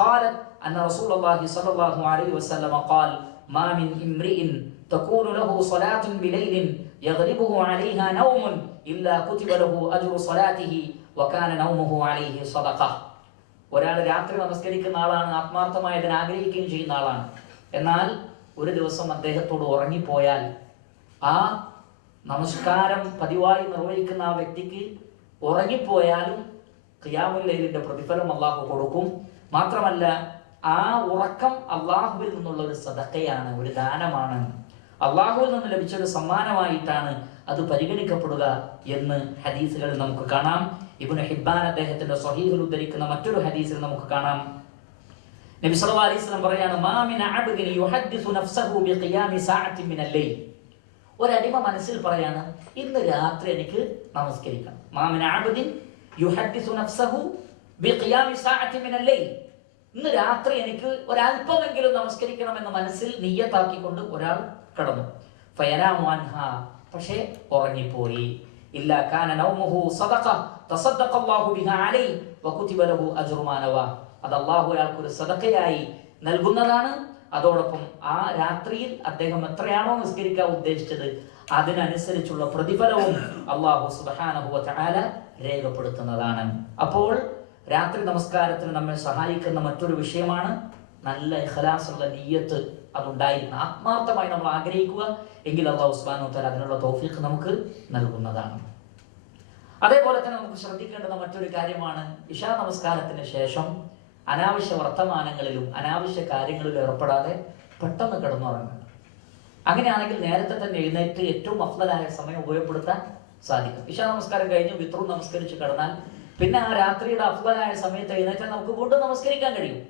ഖാലത് അന്ന റസൂലുള്ളാഹി സ്വല്ലല്ലാഹു അലൈഹി വസല്ലം ഖാൽ മാ മിൻ ഇംറിഇൻ തകൂനു ലഹു സ്വലാത്തുൻ ബിലൈലിൻ യഗ്ലിബുഹു അലൈഹാ നൗമുൻ ഇല്ലാ കുതിബ ലഹു അജ്റു സ്വലാത്തിഹി വകാന നൗമുഹു അലൈഹി സദഖ. ഒരാൾ രാത്രി നമസ്കരിക്കുന്ന ആളാണ്, ആത്മാർത്ഥമായതിന് ആഗ്രഹിക്കുകയും ചെയ്യുന്ന ആളാണ്. എന്നാൽ ഒരു ദിവസം അദ്ദേഹത്തോട് ഉറങ്ങിപ്പോയാൽ ആ നമസ്കാരം പതിവായി നിർവഹിക്കുന്ന ആ വ്യക്തിക്ക് ഉറങ്ങിപ്പോയാലും ഖിയാമുൽ ലൈലിന്റെ പ്രതിഫലം അള്ളാഹു കൊടുക്കും. മാത്രമല്ല ആ ഉറക്കം അള്ളാഹുവിൽ നിന്നുള്ള ഒരു സദഖയാണ്, ഒരു ദാനമാണ്. അള്ളാഹുവിൽ നിന്ന് ലഭിച്ച ഒരു സമ്മാനമായിട്ടാണ് അത് പരിഗണിക്കപ്പെടുക എന്ന് ഹദീസുകളിൽ നമുക്ക് കാണാം. ഇബ്നു ഹിബ്ബാൻ അദ്ദേഹത്തിന്റെ സ്വഹീഹിൽ ഉദ്ധരിക്കുന്ന മറ്റൊരു ഹദീസിൽ നമുക്ക് കാണാം, നബി സല്ലല്ലാഹു അലൈഹി വസല്ലം പറയാണ്, മാ മിൻ അബ്ദിൻ യുഹദ്ദിസു നഫ്സഹു ബിഖിയാമി സഅത്തിൻ മിനൽ ലൈൽ. ഒരടിമ മനസ്സിൽ പറയാണ്, ഇന്ന് രാത്രി എനിക്ക് നമസ്കരിക്കണം. മാ മിൻ അബ്ദിൻ യുഹദ്ദിസു നഫ്സഹു ബിഖിയാമി സഅത്തിൻ മിനൽ ലൈൽ. ഇന്ന് രാത്രി എനിക്ക് ഒരല്പമെങ്കിലും നമസ്കരിക്കണമെന്ന് മനസ്സിൽ നിയ്യത്താക്കിക്കൊണ്ട് ഒരാൾ കടന്നു. ഫയനാമു അൻഹാ, പക്ഷേ ഉറങ്ങിപ്പോയി. ഇല്ലാ കാന നൗമുഹു സദഖ തസദ്ദഖല്ലാഹു ബിഹാ അലൈഹി വകുതിബ ലഹു അജ്റു മാ നവ. അത് അല്ലാഹു അയാൾക്ക് ഒരു സദഖയായി നൽകുന്നതാണ്. അതോടൊപ്പം ആ രാത്രിയിൽ അദ്ദേഹം എത്രയാണോ നിസ്കരിക്കാൻ ഉദ്ദേശിച്ചത് അതിനനുസരിച്ചുള്ള പ്രതിഫലവും അല്ലാഹു സുബ്ഹാനഹു വ തആല രേഖപ്പെടുത്തുന്നതാണ്. അപ്പോൾ രാത്രി നമസ്കാരത്തിന് നമ്മെ സഹായിക്കുന്ന മറ്റൊരു വിഷയമാണ് നല്ല ഇഖ്ലാസുള്ള നിയ്യത്ത്. അതുണ്ടായിരിക്കണം, ആത്മാർത്ഥമായി നമ്മൾ ആഗ്രഹിക്കുക എങ്കിൽ അല്ലാഹു സുബ്ഹാനഹു വ തആല അതിനുള്ള തൗഫീഖ് നമുക്ക് നൽകുന്നതാണ്. അതേപോലെ തന്നെ നമുക്ക് ശ്രദ്ധിക്കേണ്ടുന്ന മറ്റൊരു കാര്യമാണ് ഇശാ നമസ്കാരത്തിന് ശേഷം അനാവശ്യ വർത്തമാനങ്ങളിലും അനാവശ്യ കാര്യങ്ങളിലും ഏർപ്പെടാതെ പെട്ടെന്ന് കിടന്നുറങ്ങുക. അങ്ങനെയാണെങ്കിൽ നേരത്തെ തന്നെ എഴുന്നേറ്റ് ഏറ്റവും അഫ്ളലായ സമയം ഉപയോഗപ്പെടുത്താൻ സാധിക്കും. ഇശാ നമസ്കാരം കഴിഞ്ഞ് വിത്റും നമസ്കരിച്ച് കിടന്നാൽ പിന്നെ ആ രാത്രിയുടെ അഫ്ളലായ സമയത്ത് എഴുന്നേറ്റാൽ നമുക്ക് വീണ്ടും നമസ്കരിക്കാൻ കഴിയും.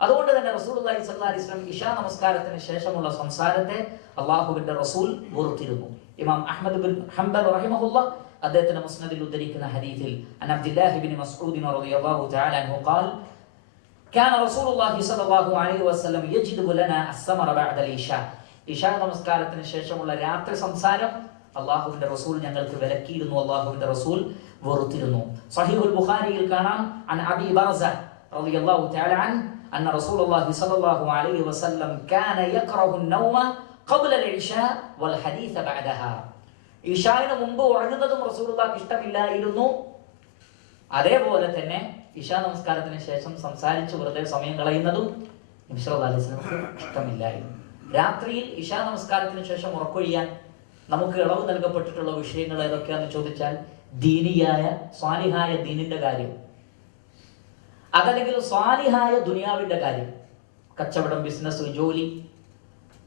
അതുകൊണ്ട് തന്നെ റസൂലുള്ളാഹി സ്വല്ലല്ലാഹു അലൈഹി വസല്ലം ഇശാ നമസ്കാരത്തിന് ശേഷമുള്ള സംസാരത്തെ അള്ളാഹുവിന്റെ റസൂൽ വെറുത്തിരുന്നു. ഇമാം അഹ്മദ് ബിൻ ഹംബൽ റഹിമഹുല്ലാഹ് അദ്ദേഹത്തിന്റെ മുസ്നദിൽ ഉദ്ധരിക്കുന്ന ഹദീസിൽ അൻ അബ്ദുല്ലാഹി ഇബ്നു മസ്ഊദ് റളിയല്ലാഹു തആല അൻഹു ഖാൽ കാന റസൂലുള്ളാഹി സ്വല്ലല്ലാഹു അലൈഹി വസല്ലം യജ്ദു ലനാ അസ്സമറ ബഅദൽ ഇശാ. ഇശാ നമസ്കാരത്തിന് ശേഷമുള്ള രാത്രി സംസാരം അള്ളാഹുവിന്റെ റസൂൽ ഞങ്ങൾക്ക് വിലക്കിയിരുന്നു, അള്ളാഹുവിന്റെ റസൂൽ വെറുത്തിരുന്നു. സഹീഹുൽ ബുഖാരിയിൽ കാണാം അൻ അബീ ബർസ റളിയല്ലാഹു തആല അൻ അന്ന റസൂലുള്ളാഹി സ്വല്ലല്ലാഹു അലൈഹി വസല്ലം കാന യക്റഹു അൻ-നൗമ ഖബ്ല അൽ-ഇശാ വൽ ഹദീസ ബഅദഹാ. ഇശായിന് മുമ്പ് ഉറങ്ങുന്നതും റസൂലുള്ളാഹിക്ക് ഇഷ്ടമില്ലായിരുന്നു. അതേപോലെ തന്നെ ഇശാ നമസ്കാരത്തിന് ശേഷം സംസാരിച്ച് വെറുതെ സമയം കളയുന്നതും നബി സല്ലല്ലാഹു അലൈഹി വസല്ലമക്ക് ഇഷ്ടമില്ലായിരുന്നു. രാത്രിയിൽ ഇശാ നമസ്കാരത്തിന് ശേഷം ഉറക്കൊഴിയാൻ നമുക്ക് ഇളവ് നൽകപ്പെട്ടിട്ടുള്ള വിഷയങ്ങൾ ഏതൊക്കെയാണെന്ന് ചോദിച്ചാൽ ദീനിയായ സ്വാലിഹായ ദീനിന്റെ കാര്യം, അതല്ലെങ്കിൽ സ്വാലിഹായ ദുനിയാവിന്റെ കാര്യം, കച്ചവടം, ബിസിനസ്, ജോലി.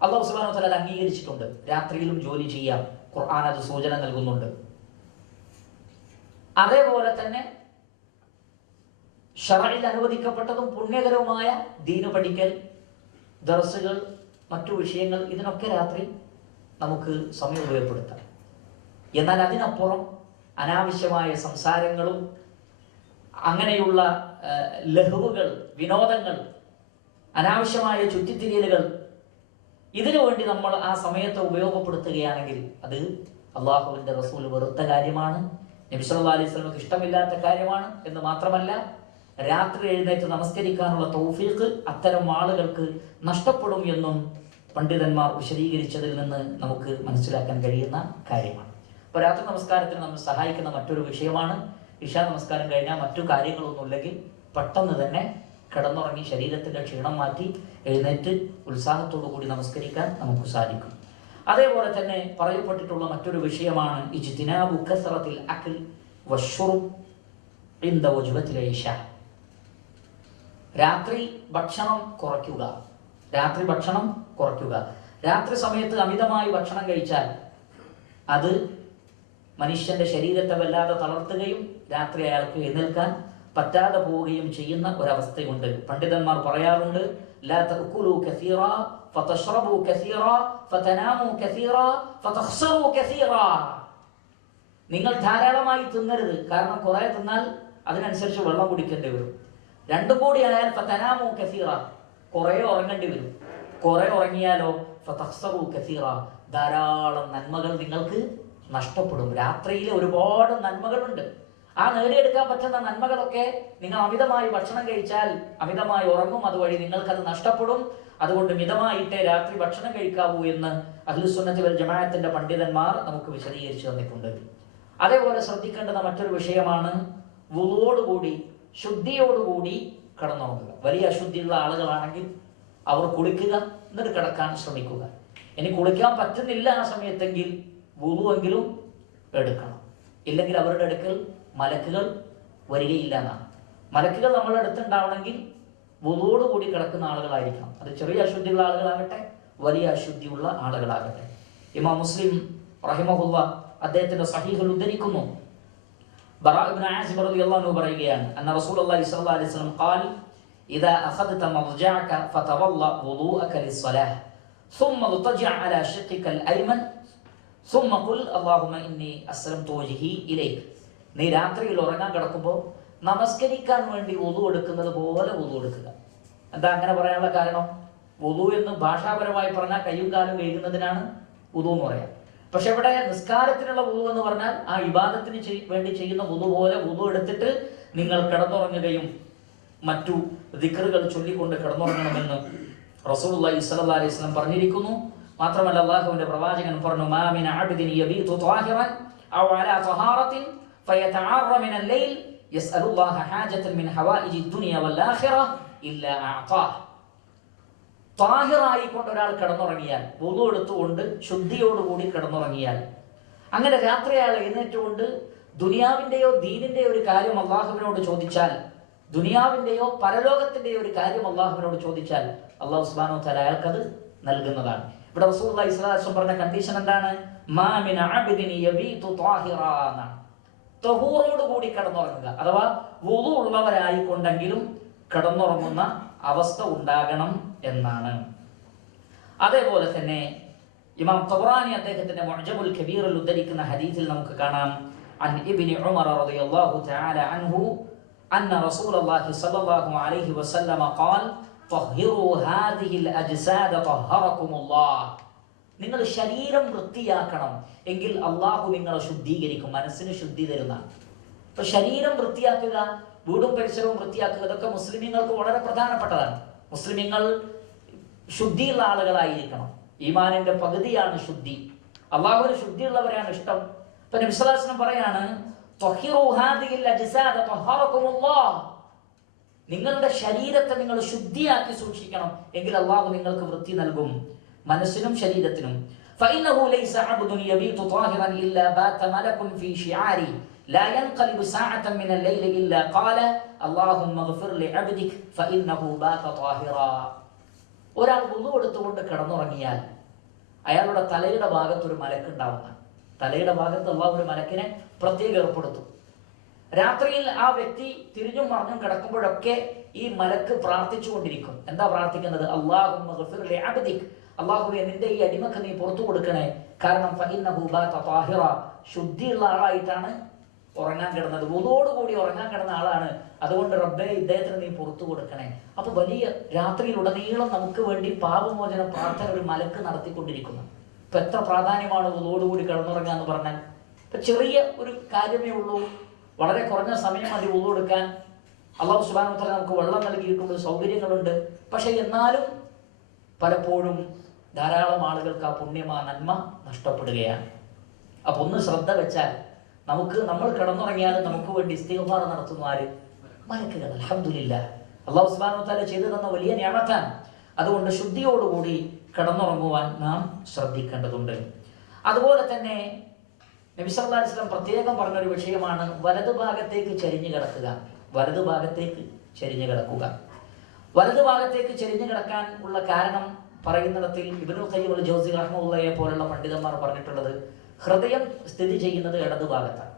അല്ലാഹു സുബ്ഹാനഹു വ തആല അത് അംഗീകരിച്ചിട്ടുണ്ട്. രാത്രിയിലും ജോലി ചെയ്യാം, ഖുർആൻ അത് സൂചന നൽകുന്നുണ്ട്. അതേപോലെ തന്നെ ശറഇൽ അനുവദിക്കപ്പെട്ടതും പുണ്യകരവുമായ ദീന് പഠിക്കൽ, ദർസുകൾ, മറ്റു വിഷയങ്ങൾ, ഇതിനൊക്കെ രാത്രി നമുക്ക് സമയം ഉപയോഗപ്പെടുത്താം. എന്നാൽ അതിനപ്പുറം അനാവശ്യമായ സംസാരങ്ങളും അങ്ങനെയുള്ള ലഹുവുകൾ, വിനോദങ്ങൾ, അനാവശ്യമായ ചുറ്റിത്തിരിയലുകൾ, ഇതിനു വേണ്ടി നമ്മൾ ആ സമയത്ത് ഉപയോഗപ്പെടുത്തുകയാണെങ്കിൽ അത് അള്ളാഹുവിന്റെ റസൂൽ വെറുത്ത കാര്യമാണ്, നബി സല്ലല്ലാഹു അലൈഹി വസല്ലമക്ക് ഇഷ്ടമില്ലാത്ത കാര്യമാണ്. എന്ന് മാത്രമല്ല രാത്രി എഴുന്നേറ്റ് നമസ്കരിക്കാനുള്ള തൗഫീഖ് അത്തരം ആളുകൾക്ക് നഷ്ടപ്പെടും എന്നും പണ്ഡിതന്മാർ വിശദീകരിച്ചതിൽ നിന്ന് നമുക്ക് മനസ്സിലാക്കാൻ കഴിയുന്ന കാര്യമാണ്. അപ്പോൾ രാത്രി നമസ്കാരത്തിന് നമ്മൾ സഹായിക്കുന്ന മറ്റൊരു വിഷയമാണ് ഇശാ നമസ്കാരം കഴിഞ്ഞാൽ മറ്റു കാര്യങ്ങളൊന്നുമില്ലെങ്കിൽ പെട്ടെന്ന് തന്നെ കിടന്നുറങ്ങി ശരീരത്തിന്റെ ക്ഷീണം മാറ്റി എഴുന്നേറ്റ് ഉത്സാഹത്തോടു കൂടി നമസ്കരിക്കാൻ നമുക്ക് സാധിക്കും. അതേപോലെ തന്നെ പറയപ്പെട്ടിട്ടുള്ള മറ്റൊരു വിഷയമാണ് ഇജ്തിനാബു കസ്റത്തിൽ അക്ൽ വശുർബ് ഇൻദ വജ്ബത്തിൽ ഇശാ. രാത്രി ഭക്ഷണം കുറയ്ക്കുക. രാത്രി സമയത്ത് അമിതമായി ഭക്ഷണം കഴിച്ചാൽ അത് മനുഷ്യന്റെ ശരീരത്തെ വല്ലാതെ തളർത്തുകയും രാത്രി അയാൾക്ക് എഴുന്നേൽക്കാൻ പറ്റാതെ പോവുകയും ചെയ്യുന്ന ഒരവസ്ഥയുണ്ട്. പണ്ഡിതന്മാർ പറയാറുണ്ട്, ലാ തഅകുലു കസീറ ഫതശ്റബു കസീറ ഫതനാമു കസീറ ഫതഖ്സറു കസീറ. നിങ്ങൾ ധാരാളമായി തിന്നരുത്, കാരണം കുറെ തിന്നാൽ അതിനനുസരിച്ച് വെള്ളം കുടിക്കേണ്ടി വരും. രണ്ടും കൂടി ആയാൽ ഫതനാമു കസീറ, കുറെ ഉറങ്ങേണ്ടി വരും. കുറെ ഉറങ്ങിയാലോ ഫതഖ്സറു കസീറ, ധാരാളം നന്മകൾ നിങ്ങൾക്ക് നഷ്ടപ്പെടും. രാത്രിയിൽ ഒരുപാട് നന്മകളുണ്ട്. ആ നേടിയെടുക്കാൻ പറ്റുന്ന നന്മകളൊക്കെ നിങ്ങൾ അമിതമായി ഭക്ഷണം കഴിച്ചാൽ അമിതമായി ഉറങ്ങും, അതുവഴി നിങ്ങൾക്കത് നഷ്ടപ്പെടും. അതുകൊണ്ട് മിതമായിട്ടേ രാത്രി ഭക്ഷണം കഴിക്കാവൂ എന്ന് അഹ്ലുസുന്നത്തി വൽ ജമാഅത്തിന്റെ പണ്ഡിതന്മാർ നമുക്ക് വിശദീകരിച്ചു തന്നിട്ടുണ്ട്. അതേപോലെ ശ്രദ്ധിക്കേണ്ടുന്ന മറ്റൊരു വിഷയമാണ് വുളുവോടുകൂടി, ശുദ്ധിയോടുകൂടി കിടന്നുറങ്ങുക. വലിയ അശുദ്ധിയുള്ള ആളുകളാണെങ്കിൽ അവർ കുളിക്കുക, എന്നിട്ട് കിടക്കാൻ ശ്രമിക്കുക. ഇനി കുളിക്കാൻ പറ്റുന്നില്ല ആ സമയത്തെങ്കിൽ വുളുവെങ്കിലും എടുക്കണം. ഇല്ലെങ്കിൽ അവരുടെ അടുക്കൽ മലക്കുകൾ വരികയില്ല എന്നാണ്. മലക്കുകൾ നമ്മളുടെ അടുത്തുണ്ടാവണമെങ്കിൽ വുളുവോടുകൂടി കിടക്കുന്ന ആളുകളായിരിക്കണം. അത് ചെറിയ അശുദ്ധിയുള്ള ആളുകളാകട്ടെ, വലിയ അശുദ്ധിയുള്ള ആളുകളാകട്ടെ. ഇമാം മുസ്ലിം റഹിമഹുല്ല അദ്ദേഹത്തിന്റെ സഹീഹുൽ ഉദ്ധരിക്കുന്നു, ബറാ ഇബ്നു ആസിബ് റളിയല്ലാഹു അൻഹു പറയുകയാണ്, അന്ന റസൂലുള്ളാഹി സ്വല്ലല്ലാഹു അലൈഹി വസല്ലം ഖാൽ ഇദാ അഖദ്ത മർജഅക ഫതവല്ല വുളൂഅക ലിസ്സലാഹ് ثم اضطجع على شقك الأيمن ثم قل اللهم إني أسلمت وجهي إليك. നീ രാത്രിയിൽ ഉറങ്ങാൻ കിടക്കുമ്പോൾ നമസ്കരിക്കാൻ വേണ്ടി വുളു എടുക്കുന്നത് പോലെ വുളു എടുക്കുക. എന്താ അങ്ങനെ പറയാനുള്ള കാരണം? വുളു എന്ന് ഭാഷാപരമായി പറഞ്ഞാൽ കയ്യും കാലും കഴുകുന്നതിനാണ് വുളു എന്ന് പറയാം. പക്ഷെ ഇവിടെ നിസ്കാരത്തിനുള്ള വുളു എന്ന് പറഞ്ഞാൽ ആ ഇബാദത്തിന് വേണ്ടി ചെയ്യുന്ന വുളു പോലെ വുളു എടുത്തിട്ട് നിങ്ങൾ കിടന്നുറങ്ങുകയും മറ്റു ദിക്റുകൾ ചൊല്ലിക്കൊണ്ട് കിടന്നുറങ്ങണമെന്ന് റസൂലുള്ളാഹി സ്വല്ലല്ലാഹു അലൈഹി വസല്ലം പറഞ്ഞിരിക്കുന്നു. മാത്രമല്ല അല്ലാഹുവിന്റെ പ്രവാചകൻ പറഞ്ഞു, മാ മിൻ അബ്ദിൻ യബീതു ത്വാഹിറൻ ഔ അലാ തഹാറത്തിൻ ഫയതആറ മിനൽ ലൈൽ യസ്അലുല്ലാഹ ഹാജതൻ മിൻ ഹവായിജി ദുനിയ വൽ ആഖിറ ഇല്ലാ അഅതാഹ്. ത്വാഹിറായി കൊണ്ട് ഒരാൾ കിടന്നുറങ്ങിയാൽ, വുളു എടുത്തുകൊണ്ട് ശുദ്ധിയോടുകൂടി കിടന്നുറങ്ങിയാൽ, അങ്ങനെ രാത്രി അയാൾ എഴുന്നേറ്റുകൊണ്ട് ദുനിയാവിന്റെയോ ദീനിന്റെയോ ഒരു കാര്യം അള്ളാഹുവിനോട് ചോദിച്ചാൽ, ദുനിയാവിന്റെയോ പരലോകത്തിന്റെയോ ഒരു കാര്യം അള്ളാഹുവിനോട് ചോദിച്ചാൽ അള്ളാഹു സുബ്ഹാനഹു വ തആല അയാൾക്കത് നൽകുന്നതാണ്. ഇവിടെ റസൂലുള്ളാഹി സ്വല്ലല്ലാഹു അലൈഹി വസല്ലം പറഞ്ഞ കണ്ടീഷൻ എന്താണ്? മാ മിൻ അബ്ദിൻ യബീതു ത്വാഹിറാ എന്നാണ്. തഹൂറോടുകൂടി കിടന്നുറങ്ങുക, അഥവാ വുളു ഉള്ളവരായിക്കൊണ്ടെങ്കിലും കിടന്നുറങ്ങുന്ന അവസ്ഥ ഉണ്ടാകണം എന്നാണ്. അതേപോലെ തന്നെ ഇമാം തബറാനി അദ്ദേഹത്തിന്റെ മുഅ്ജമുൽ കബീറിൽ ഉദ്ധരിക്കുന്ന ഹദീസിൽ നമുക്ക് കാണാം, അൻ ഇബ്നു ഉമർ റളിയല്ലാഹു തആല അൻഹു അന്ന റസൂലുള്ളാഹി സ്വല്ലല്ലാഹു അലൈഹി വസല്ലം ഖാൽ طهروا هذه الأجساد طهركم الله. നിങ്ങൾ ശരീരം വൃത്തിയാക്കണം, എങ്കിൽ അള്ളാഹു നിങ്ങളെ ശുദ്ധീകരിക്കും, മനസ്സിന് ശുദ്ധി തരുന്നതാണ്. അപ്പൊ ശരീരം വൃത്തിയാക്കുക, വീടും പരിസരവും വൃത്തിയാക്കുക, ഇതൊക്കെ മുസ്ലിമീങ്ങൾക്ക് വളരെ പ്രധാനപ്പെട്ടതാണ്. മുസ്ലിമീങ്ങൾ ശുദ്ധിയുള്ള ആളുകളായിരിക്കണം. ഈമാനിന്റെ പകുതിയാണ് ശുദ്ധി. അള്ളാഹുവിന് ശുദ്ധിയുള്ളവരാണ് ഇഷ്ടം. അപ്പൊ നബി സല്ലല്ലാഹു അലൈഹി വസല്ലം പറയാണ്, طهروا هذه الأجساد طهركم الله. നിങ്ങളുടെ ശരീരത്തെ നിങ്ങൾ ശുദ്ധിയാക്കി സൂക്ഷിക്കണം, എങ്കിൽ അള്ളാഹു നിങ്ങൾക്ക് വൃത്തി നൽകും, മനസ്സിനും ശരീരത്തിനും. فإنه ليس عبد يبيت طاهرا إلا بات ملك في شعاره لا ينقلب ساعة من الليل إلا قال اللهم اغفر لعبدك فإنه بات طاهرا. ഒരാൾ വുളു എടുത്തുകൊണ്ട് കിടന്നുറങ്ങിയാൽ അയാളുടെ തലയുടെ ഭാഗത്ത് ഒരു മലക്കുണ്ടാവുന്ന, തലയുടെ ഭാഗത്ത് അള്ളാഹു ഒരു മലക്കിനെ പ്രത്യേകം ഏർപ്പെടുത്തും. രാത്രിയിൽ ആ വ്യക്തി തിരിഞ്ഞും മറിഞ്ഞും കിടക്കുമ്പോഴൊക്കെ ഈ മലക്ക് പ്രാർത്ഥിച്ചു കൊണ്ടിരിക്കും. എന്താ പ്രാർത്ഥിക്കുന്നത്? അല്ലാഹുമ്മ ഗ്ഫിർ ലി അബ്ദിക്, അല്ലാഹുവേ നിന്റെ ഈ അടിമക്ക് നീ പുറത്തു കൊടുക്കണേ. കാരണം ഫഇന്നഹു ബാത താഹിറ, ശുദ്ധിയുള്ള ആളായിട്ടാണ് ഉറങ്ങാൻ കിടന്നത്, വുളുവോടുകൂടി ഉറങ്ങാൻ കിടന്ന ആളാണ്. അതുകൊണ്ട് റബ്ബേ ഇദ്ദേഹത്തിന് നീ പുറത്തു കൊടുക്കണേ. അപ്പൊ വലിയ രാത്രിയിലുടനീളം നമുക്ക് വേണ്ടി പാപമോചന പ്രാർത്ഥന ഒരു മലക്ക് നടത്തിക്കൊണ്ടിരിക്കുന്നു. ഇപ്പൊ എത്ര പ്രാധാന്യമാണ് വുളുവോടുകൂടി കിടന്നുറങ്ങുക എന്ന് പറഞ്ഞാൽ. ഇപ്പൊ ചെറിയ ഒരു കാര്യമേ ഉള്ളൂ, വളരെ കുറഞ്ഞ സമയം മതി വുളു എടുക്കാൻ. അല്ലാഹു സുബ്ഹാനഹു വ തആല നമുക്ക് വെള്ളം നൽകിയിട്ടുണ്ട്, സൗകര്യങ്ങളുണ്ട്. പക്ഷെ എന്നാലും പലപ്പോഴും ധാരാളം ആളുകൾക്ക് ആ പുണ്യമാ നന്മ നഷ്ടപ്പെടുകയാണ്. അപ്പൊ ഒന്ന് ശ്രദ്ധ വെച്ചാൽ, നമ്മൾ കിടന്നുറങ്ങിയാലും നമുക്ക് വേണ്ടി ഇസ്തിഗ്ഫാർ നടത്തുന്ന ആര്? മലക്കുകൾ. അൽഹംദുലില്ലാഹ്, അല്ലാഹു സുബ്ഹാനഹു വ തആല ചെയ്തു തന്ന വലിയ നിഅമത്താണ്. അതുകൊണ്ട് ശുദ്ധിയോടുകൂടി കിടന്നുറങ്ങുവാൻ നാം ശ്രദ്ധിക്കേണ്ടതുണ്ട്. അതുപോലെ തന്നെ നബി സല്ലല്ലാഹു അലൈഹി വസല്ലം പ്രത്യേകം പറഞ്ഞൊരു വിഷയമാണ് വലതുഭാഗത്തേക്ക് ചരിഞ്ഞു കിടക്കുക. വലതുഭാഗത്തേക്ക് ചരിഞ്ഞു കിടക്കുക. വലതുഭാഗത്തേക്ക് ചരിഞ്ഞു കിടക്കാൻ ഉള്ള കാരണം പറയുന്നിടത്തിൽ ഇബ്നുൽ ഖയ്യിം അൽ ജൗസി റഹ്മത്തുള്ളാഹിയെ പോലുള്ള പണ്ഡിതന്മാർ പറഞ്ഞിട്ടുള്ളത്, ഹൃദയം സ്ഥിതി ചെയ്യുന്നത് ഇടതുഭാഗത്താണ്.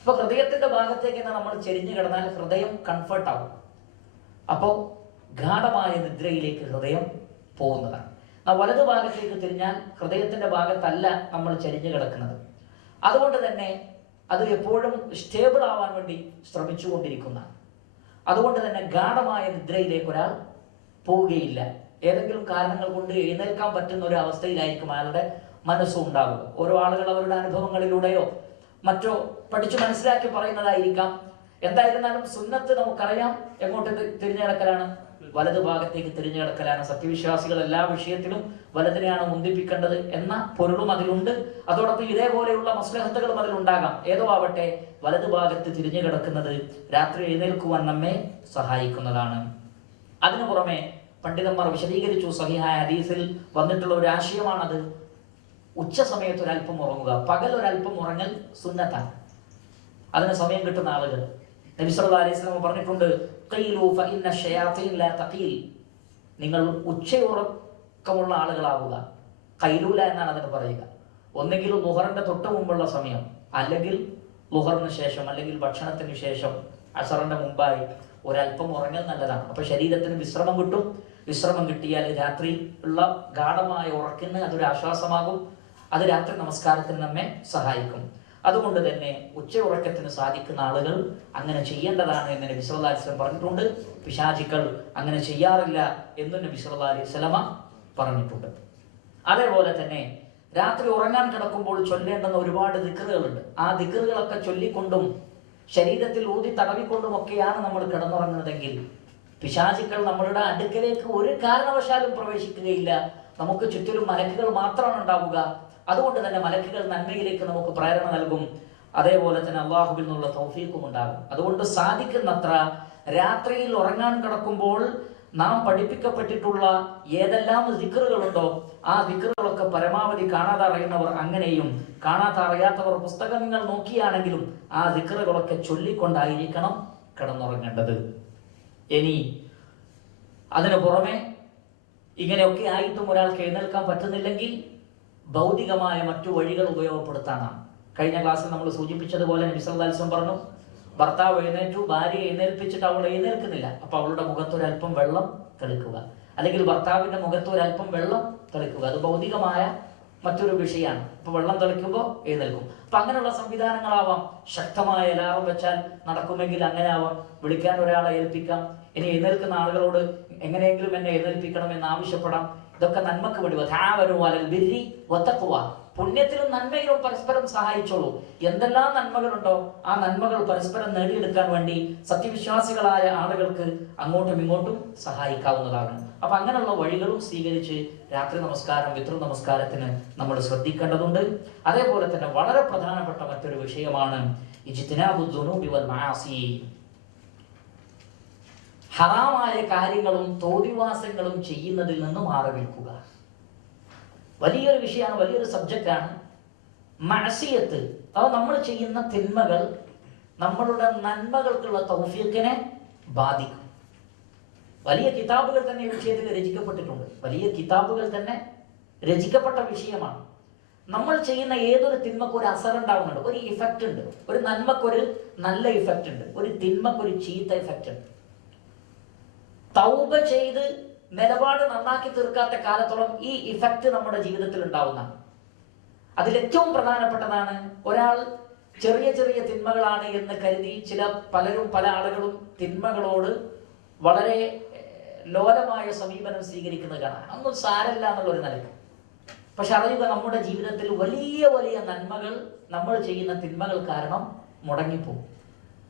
അപ്പോൾ ഹൃദയത്തിന്റെ ഭാഗത്തേക്ക് നമ്മൾ ചെരിഞ്ഞു കിടന്നാൽ ഹൃദയം കംഫർട്ടാവും. അപ്പോൾ ഗാഠമായ നിദ്രയിലേക്ക് ഹൃദയം പോകുന്നതാണ്. വലതുഭാഗത്തേക്ക് തിരിഞ്ഞാൽ ഹൃദയത്തിന്റെ ഭാഗത്തല്ല നമ്മൾ ചെരിഞ്ഞു കിടക്കുന്നത്. അതുകൊണ്ട് തന്നെ അത് എപ്പോഴും സ്റ്റേബിൾ ആവാൻ വേണ്ടി ശ്രമിച്ചുകൊണ്ടിരിക്കുന്ന, അതുകൊണ്ട് തന്നെ ഗാഠമായ നിദ്രയിലേക്ക് ഒരാൾ പോവുകയില്ല. ഏതെങ്കിലും കാരണങ്ങൾ കൊണ്ട് എഴുന്നേൽക്കാൻ പറ്റുന്ന ഒരു അവസ്ഥയിലായിരിക്കും അയാളുടെ മനസ്സുണ്ടാവുക. ഓരോ ആളുകൾ അവരുടെ അനുഭവങ്ങളിലൂടെയോ മറ്റോ പഠിച്ചു മനസ്സിലാക്കി പറയുന്നതായിരിക്കാം. എന്തായിരുന്നാലും സുന്നത്ത് നമുക്കറിയാം എങ്ങോട്ട് തിരിഞ്ഞു കിടക്കലാണ്, വലതു ഭാഗത്തേക്ക് തിരിഞ്ഞു കിടക്കലാണ്. സത്യവിശ്വാസികൾ എല്ലാ വിഷയത്തിലും വലതിനെയാണ് മുന്തിപ്പിക്കേണ്ടത് എന്ന പൊരുളും അതിലുണ്ട്. അതോടൊപ്പം ഇതേപോലെയുള്ള മസ്ലഹത്തുകളും അതിലുണ്ടാകാം. ഏതോ ആവട്ടെ, വലതു ഭാഗത്ത് തിരിഞ്ഞു കിടക്കുന്നത് രാത്രി എഴുന്നേൽക്കുവാൻ നമ്മെ സഹായിക്കുന്നതാണ്. അതിനു പുറമെ പണ്ഡിതന്മാർ വിശദീകരിച്ചു, സഹിഹായ ഹദീസിൽ വന്നിട്ടുള്ള ഒരു ആശയമാണത്. ഉച്ച സമയത്ത് ഒരല്പം ഉറങ്ങുക, പകൽ ഒരല്പം ഉറങ്ങൽ സുന്നത്താണ്. അതിന് സമയം കിട്ടുന്ന ആളുകൾ നബി സല്ലല്ലാഹു അലൈഹി വസല്ലം പറഞ്ഞിട്ടുണ്ട്, ഖീലു ഫഇന്ന ശയാതീൻ ലാ തഖീൽ, നിങ്ങൾ ഉച്ചയുറക്കമുള്ള ആളുകളാവുക. ഖൈലൂല എന്നാണ് അതിന് പറയുക. ഒന്നെങ്കിൽ ളുഹറിന്റെ തൊട്ട് മുമ്പുള്ള സമയം, അല്ലെങ്കിൽ ളുഹറിന് ശേഷം, അല്ലെങ്കിൽ ഭക്ഷണത്തിന് ശേഷം, അസറിന്റെ മുമ്പായി ഒരല്പം ഉറങ്ങൽ നല്ലതാണ്. അപ്പൊ ശരീരത്തിന് വിശ്രമം കിട്ടും. വിശ്രമം കിട്ടിയാൽ രാത്രി ഉള്ള ഗാഠമായ ഉറക്കിന് അതൊരു ആശ്വാസമാകും. അത് രാത്രി നമസ്കാരത്തിന് നമ്മെ സഹായിക്കും. അതുകൊണ്ട് തന്നെ ഉച്ച ഉറക്കത്തിന് സാധിക്കുന്ന ആളുകൾ അങ്ങനെ ചെയ്യേണ്ടതാണ് എന്ന് നബി സല്ലല്ലാഹു അലൈഹി വസല്ലം പറഞ്ഞിട്ടുണ്ട്. പിശാചുക്കൾ അങ്ങനെ ചെയ്യാറില്ല എന്ന് നബി സല്ലല്ലാഹു അലൈഹി വസല്ലം പറഞ്ഞിട്ടുണ്ട്. അതേപോലെ തന്നെ രാത്രി ഉറങ്ങാൻ കിടക്കുമ്പോൾ ചൊല്ലേണ്ടുന്ന ഒരുപാട് ദിക്റുകളുണ്ട്. ആ ദിക്റുകളൊക്കെ ചൊല്ലിക്കൊണ്ടും ശരീരത്തിൽ ഊതി തടവിക്കൊണ്ടുമൊക്കെയാണ് നമ്മൾ കിടന്നുറങ്ങുന്നതെങ്കിൽ പിശാചുക്കൾ നമ്മളുടെ അടുക്കലേക്ക് ഒരു കാരണവശാലും പ്രവേശിക്കുകയില്ല. നമുക്ക് ചുറ്റിലും മലക്കുകൾ മാത്രമാണ് ഉണ്ടാവുക. അതുകൊണ്ട് തന്നെ മലക്കുകൾ നന്മയിലേക്ക് നമുക്ക് പ്രേരണ നൽകും. അതേപോലെ തന്നെ അള്ളാഹുവിൽ നിന്നുള്ള തൗഫീഖും ഉണ്ടാകും. അതുകൊണ്ട് സാധിക്കുന്നത്ര രാത്രിയിൽ ഉറങ്ങാൻ കിടക്കുമ്പോൾ നാം പഠിപ്പിക്കപ്പെട്ടിട്ടുള്ള ഏതെല്ലാം ദിക്റുകളുണ്ടോ ആ ദിക്റുകളൊക്കെ പരമാവധി കാണാതെ അറിയുന്നവർ അങ്ങനെയും, കാണാതെ അറിയാത്തവർ പുസ്തകങ്ങൾ നോക്കിയാണെങ്കിലും ആ ദിക്റുകളൊക്കെ ചൊല്ലിക്കൊണ്ടായിരിക്കണം കിടന്നുറങ്ങേണ്ടത്. ഇനി അതിനു പുറമെ ഇങ്ങനെയൊക്കെ ആയിട്ടും ഒരാൾക്ക് എഴുന്നേൽക്കാൻ പറ്റുന്നില്ലെങ്കിൽ ഭൗതികമായ മറ്റു വഴികൾ ഉപയോഗപ്പെടുത്താനാണ്. കഴിഞ്ഞ ക്ലാസ്സിൽ നമ്മൾ സൂചിപ്പിച്ചതുപോലെ നബി സല്ലല്ലാഹു അലൈഹി വസല്ലം പറഞ്ഞു, ഭർത്താവ് എഴുന്നേറ്റു, ഭാര്യയെ എഴുന്നേൽപ്പിച്ചിട്ട് അവൾ എഴുന്നേൽക്കുന്നില്ല, അപ്പൊ അവളുടെ മുഖത്തൊരല്പം വെള്ളം തെളിക്കുക, അല്ലെങ്കിൽ ഭർത്താവിന്റെ മുഖത്തൊരല്പം വെള്ളം തെളിക്കുക. അത് ഭൗതികമായ മറ്റൊരു വിഷയമാണ്. അപ്പൊ വെള്ളം തെളിക്കുമ്പോൾ എഴുന്നേൽക്കും. അപ്പൊ അങ്ങനെയുള്ള സംവിധാനങ്ങളാവാം. ശക്തമായ അലാറം വെച്ചാൽ നടക്കുമെങ്കിൽ അങ്ങനെ ആവാം. വിളിക്കാൻ ഒരാളെ ഏൽപ്പിക്കാം. ഇനി എഴുന്നേൽക്കുന്ന ആളുകളോട് എങ്ങനെയെങ്കിലും എന്നെ എഴുന്നേൽപ്പിക്കണം എന്ന് ആവശ്യപ്പെടാം. ഇതൊക്കെ നന്മക്ക് വേണ്ടി. പുണ്യത്തിലും നന്മയിലും പരസ്പരം സഹായിച്ചോളൂ. എന്തെല്ലാം നന്മകളുണ്ടോ ആ നന്മകൾ പരസ്പരം നേടിയെടുക്കാൻ വേണ്ടി സത്യവിശ്വാസികളായ ആളുകൾക്ക് അങ്ങോട്ടും ഇങ്ങോട്ടും സഹായിക്കാവുന്നതാണ്. അപ്പൊ അങ്ങനെയുള്ള വഴികളും സ്വീകരിച്ച് രാത്രി നമസ്കാരം, വിത്ർ നമസ്കാരത്തിന് നമ്മൾ ശ്രദ്ധിക്കേണ്ടതുണ്ട്. അതേപോലെ തന്നെ വളരെ പ്രധാനപ്പെട്ട മറ്റൊരു വിഷയമാണ് ഇജ്തിനാബുദ്ദുനൂബി വൽ മആസി. ഹറാമായ കാര്യങ്ങളും തോന്നിവാസങ്ങളും ചെയ്യുന്നതിൽ നിന്ന് മാറി നിൽക്കുക. വലിയൊരു വിഷയമാണ്, വലിയൊരു സബ്ജക്റ്റാണ് മഅസിയത്ത്. അവ നമ്മൾ ചെയ്യുന്ന തിന്മകൾ നമ്മളുടെ നന്മകൾക്കുള്ള തൗഫീഖിനെ ബാധിക്കും. വലിയ കിതാബുകൾ തന്നെ ഈ വിഷയത്തിൽ രചിക്കപ്പെട്ടിട്ടുണ്ട്. വലിയ കിതാബുകൾ തന്നെ രചിക്കപ്പെട്ട വിഷയമാണ്. നമ്മൾ ചെയ്യുന്ന ഏതൊരു തിന്മക്ക് ഒരു അസർ ഉണ്ടാവുന്നുണ്ട്, ഒരു ഇഫക്റ്റ് ഉണ്ട്. ഒരു നന്മക്കൊരു നല്ല ഇഫക്റ്റ് ഉണ്ട്, ഒരു തിന്മക്കൊരു ചീത്ത ഇഫക്റ്റ് ഉണ്ട്. തൗബ ചെയ്ത് നിലപാട് നന്നാക്കി തീർക്കാത്ത കാലത്തോളം ഈ ഇഫക്റ്റ് നമ്മുടെ ജീവിതത്തിൽ ഉണ്ടാവുന്നതാണ്. അതിലേറ്റവും പ്രധാനപ്പെട്ടതാണ്, ഒരാൾ ചെറിയ ചെറിയ തിന്മകളാണ് എന്ന് കരുതി പല ആളുകളും തിന്മകളോട് വളരെ ലോലമായ സമീപനം സ്വീകരിക്കുന്നത് കാണാം. ഒന്നും സാരമില്ല എന്നുള്ളൊരു നിലക്ക്. പക്ഷെ അറിയുക, നമ്മുടെ ജീവിതത്തിൽ വലിയ വലിയ നന്മകൾ നമ്മൾ ചെയ്യുന്ന തിന്മകൾ കാരണം മുടങ്ങിപ്പോകും.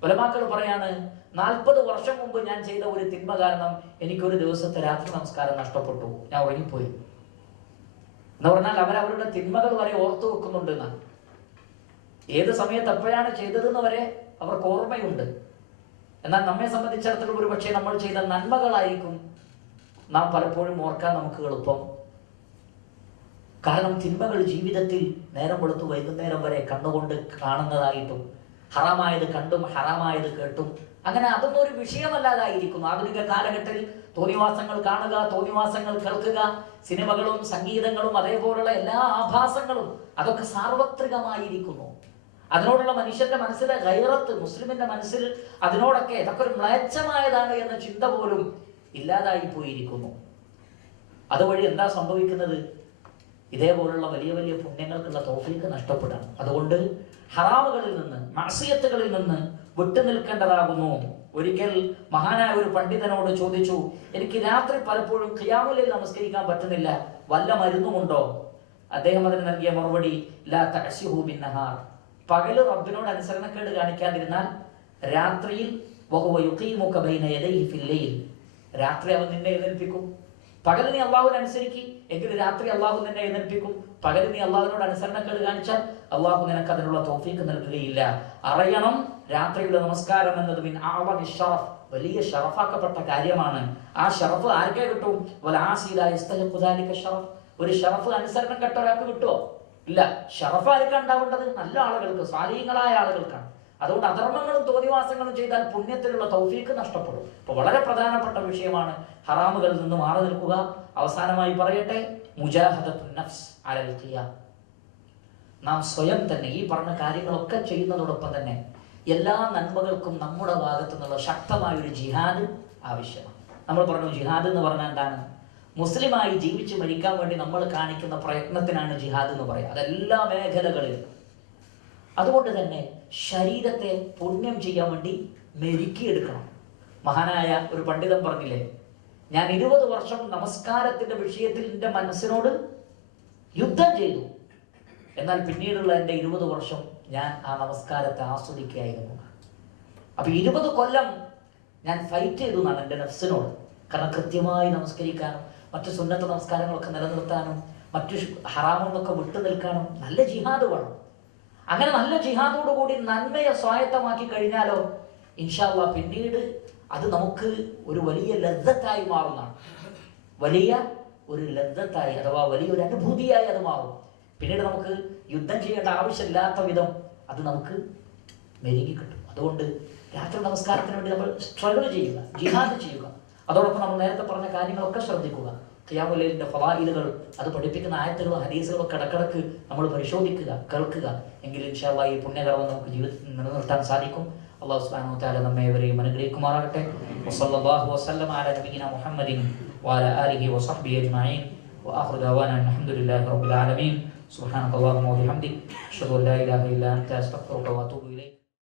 ഉലമാക്കൾ പറയാണ്, 40 വർഷം മുമ്പ് ഞാൻ ചെയ്ത ഒരു തിന്മ കാരണം എനിക്കൊരു ദിവസത്തെ രാത്രി നമസ്കാരം നഷ്ടപ്പെട്ടു, ഞാൻ ഉറങ്ങിപ്പോയി എന്ന് പറഞ്ഞാൽ അവരവരുടെ തിന്മകൾ വരെ ഓർത്തു വെക്കുന്നുണ്ട് എന്നാണ്. ഏത് സമയത്ത് എപ്പോഴാണ് ചെയ്തതെന്ന് വരെ അവർക്ക് ഓർമ്മയുണ്ട്. എന്നാൽ നമ്മെ സംബന്ധിച്ചിടത്തോളം ഒരു പക്ഷേ നമ്മൾ ചെയ്ത നന്മകളായിരിക്കും നാം പലപ്പോഴും ഓർക്കാൻ നമുക്ക് എളുപ്പം. കാരണം തിന്മകൾ ജീവിതത്തിൽ നേരം വെളുത്തു വൈകുന്നേരം വരെ കണ്ണുകൊണ്ട് കാണുന്നതായിട്ടും ഹറാമായത് കണ്ടും ഹറാമായത് കേട്ടും അങ്ങനെ അതൊന്നും ഒരു വിഷയമല്ലാതായിരിക്കുന്നു. ആധുനിക കാലഘട്ടത്തിൽ തോന്നിവാസങ്ങൾ കാണുക, തോന്നിവാസങ്ങൾ കേൾക്കുക, സിനിമകളും സംഗീതങ്ങളും അതേപോലുള്ള എല്ലാ ആഭാസങ്ങളും അതൊക്കെ സാർവത്രികമായിരിക്കുന്നു. അതിനോടുള്ള മനുഷ്യന്റെ മനസ്സിലെ ഗൈറത്ത്, മുസ്ലിമിന്റെ മനസ്സിൽ അതിനോടൊക്കെ ഇതൊക്കെ ഒരു മ്ലേച്ഛമായതാണ് എന്ന ചിന്ത പോലും ഇല്ലാതായി പോയിരിക്കുന്നു. അതുവഴി എന്താ സംഭവിക്കുന്നത്? ഇതേപോലുള്ള വലിയ വലിയ പുണ്യങ്ങൾക്കുള്ള തൗഫീഖ് നഷ്ടപ്പെടാം. അതുകൊണ്ട് ഹറാമുകളിൽ നിന്ന്, മഅസിയത്തുകളിൽ നിന്ന് വിട്ടുനിൽക്കേണ്ടതാകുന്നു. ഒരിക്കൽ മഹാനായ ഒരു പണ്ഡിതനോട് ചോദിച്ചു, എനിക്ക് രാത്രി പലപ്പോഴും ഖിയാമുൽ ലൈൽ നമസ്കരിക്കാൻ പറ്റുന്നില്ല, വല്ല മരുന്നുമുണ്ടോ? അദ്ദേഹം അതിന് നൽകിയ മറുപടി, ലാ തഅസിഹു ബിന്നഹാർ. പകല് റബ്ബിനോട് അനുസരണക്കേട് കാണിക്കാതിരുന്നാൽ രാത്രിയിൽ വഹുവ യുഖീമുക ബൈന യദൈഹി ഫിൽ ലൈൽ, രാത്രി അവൻ നിന്നെ എഴുന്നേൽപ്പിക്കും. പകൽ നീ അള്ളാഹുവിനെ അനുസരിക്കും എങ്കിൽ രാത്രി അള്ളാഹു നിന്നെ എഴുന്നേൽപ്പിക്കും. പകൽ നീ അള്ളാഹുവിനോട് അനുസരണക്കേട് കാണിച്ചാൽ അള്ളാഹു നിനക്ക് അതിനുള്ള തൗഫീഖ് നൽകുകയില്ല. അറിയണം, രാത്രിയുടെ നമസ്കാരം എന്നത് മിൻ അഅ്ളമി ശറഫ്, വലിയ ഷറഫാക്കപ്പെട്ട കാര്യമാണ്. ആ ഷറഫ് ആർക്കേ കിട്ടും? വൽആസി ലാ യസ്തഹിഖു ദാലിക ഷറഫ്. ഒരു ഷറഫ് അനുസരണം കെട്ട ഒരാൾക്ക് കിട്ടുമോ? ഇല്ല. ഷറഫ് ആർക്കാണ് ഉണ്ടാവേണ്ടത്? നല്ല ആളുകൾക്ക്, സ്വാലിഹീങ്ങളായ ആളുകൾക്കാണ്. അതുകൊണ്ട് അധർമ്മങ്ങളും തോന്നിവാസങ്ങളും ചെയ്താൽ പുണ്യത്തിലുള്ള തൗഫീഖ് നഷ്ടപ്പെടും. അപ്പോൾ വളരെ പ്രധാനപ്പെട്ട വിഷയമാണ് ഹറാമുകളിൽ നിന്ന് മാറി നിൽക്കുക. അവസാനമായി പറയട്ടെ, മുജാഹദത്തുൻ നഫ്സ് അലൽ ഖിയാം. നാം സ്വയം തന്നെ ഈ പറഞ്ഞ കാര്യങ്ങളൊക്കെ ചെയ്യുന്നതോടൊപ്പം തന്നെ എല്ലാ നന്മകൾക്കും നമ്മുടെ ഭാഗത്തു നിന്നുള്ള ശക്തമായൊരു ജിഹാദ് ആവശ്യമാണ്. നമ്മൾ പറഞ്ഞു, ജിഹാദ് എന്ന് പറഞ്ഞാൽ എന്താണ്? മുസ്ലിമായി ജീവിച്ച് മരിക്കാൻ വേണ്ടി നമ്മൾ കാണിക്കുന്ന പ്രയത്നത്തിനാണ് ജിഹാദ് എന്ന് പറയുക. അതെല്ലാ മേഖലകളിലും. അതുകൊണ്ട് തന്നെ ശരീരത്തെ പുണ്യം ചെയ്യാൻ വേണ്ടി മെരുക്കിയെടുക്കണം. മഹാനായ ഒരു പണ്ഡിതൻ പറഞ്ഞില്ലേ, ഞാൻ 20 വർഷം നമസ്കാരത്തിന്റെ വിഷയത്തിൽ എൻ്റെ മനസ്സിനോട് യുദ്ധം ചെയ്തു, എന്നാൽ പിന്നീടുള്ള എൻ്റെ 20 വർഷം ഞാൻ ആ നമസ്കാരത്തെ ആസ്വദിക്കുകയായിരുന്നു. അപ്പൊ 20 കൊല്ലം ഞാൻ ഫൈറ്റ് ചെയ്തു എന്നാണ് എൻ്റെ നഫ്സിനോട്. കാരണം കൃത്യമായി നമസ്കരിക്കാനും മറ്റു സുന്നത്ത് നമസ്കാരങ്ങളൊക്കെ നിലനിർത്താനും മറ്റു ഹറാമിൽ നിന്നൊക്കെ വിട്ടു നിൽക്കാനും നല്ല ജിഹാദ് വേണം. അങ്ങനെ നല്ല ജിഹാദോട് കൂടി നന്മയെ സ്വായത്തമാക്കി കഴിഞ്ഞാലോ ഇൻഷാ അല്ലാഹ് പിന്നീട് അത് നമുക്ക് ഒരു വലിയ ലദ്ദത്തായി മാറുന്നതാണ്. വലിയ ഒരു ലദ്ദത്തായി അഥവാ വലിയൊരു അനുഭൂതിയായി അത് മാറും. പിന്നീട് നമുക്ക് യുദ്ധം ചെയ്യേണ്ട ആവശ്യമില്ലാത്ത വിധം അത് നമുക്ക് മെരുകി കിട്ടും. അതുകൊണ്ട് രാത്രി നമസ്കാരത്തിന് വേണ്ടി നമ്മൾ സ്ട്രഗിൾ ചെയ്യുക, ജിഹാദ് ചെയ്യുക. അതോടൊപ്പം നമ്മൾ നേരത്തെ പറഞ്ഞ കാര്യങ്ങളൊക്കെ ശ്രദ്ധിക്കുക. ഖിയാമുൽ ലൈലിന്റെ ഫളായിലുകൾ, അത് പഠിപ്പിക്കുന്ന ആയത്തുകളും ഹദീസുകളും ഒക്കെ ഇടക്കിടക്ക് നമ്മൾ പരിശോധിക്കുക, കേൾക്കുക. എങ്കിൽ ഇൻഷാ അല്ലാഹ് ഈ പുണ്യകർമ്മം നമുക്ക് ജീവിതത്തിൽ നിലനിർത്താൻ സാധിക്കും. അല്ലാഹു സുബ്ഹാനഹു വ തആല നമ്മെ ഏവരെയും അനുഗ്രഹിക്കുമാറാകട്ടെ. വസല്ലല്ലാഹു വസല്ലമ അലാ നബിയിന മുഹമ്മദിൻ വഅലാ ആലിഹി വസഹ്ബിഹി അജ്മഈൻ വആഖിറു ദഅവാനാ അൽഹംദുലില്ലാഹി റബ്ബിൽ ആലമീൻ. സുബ്ഹാനക അല്ലാഹുമ്മ വബിഹംദിക അഷ്ഹദു അൻ ലാ ഇലാഹ ഇല്ലാ അൻത അസ്തഗ്ഫിറുക വഅതൂബു ഇലൈക്.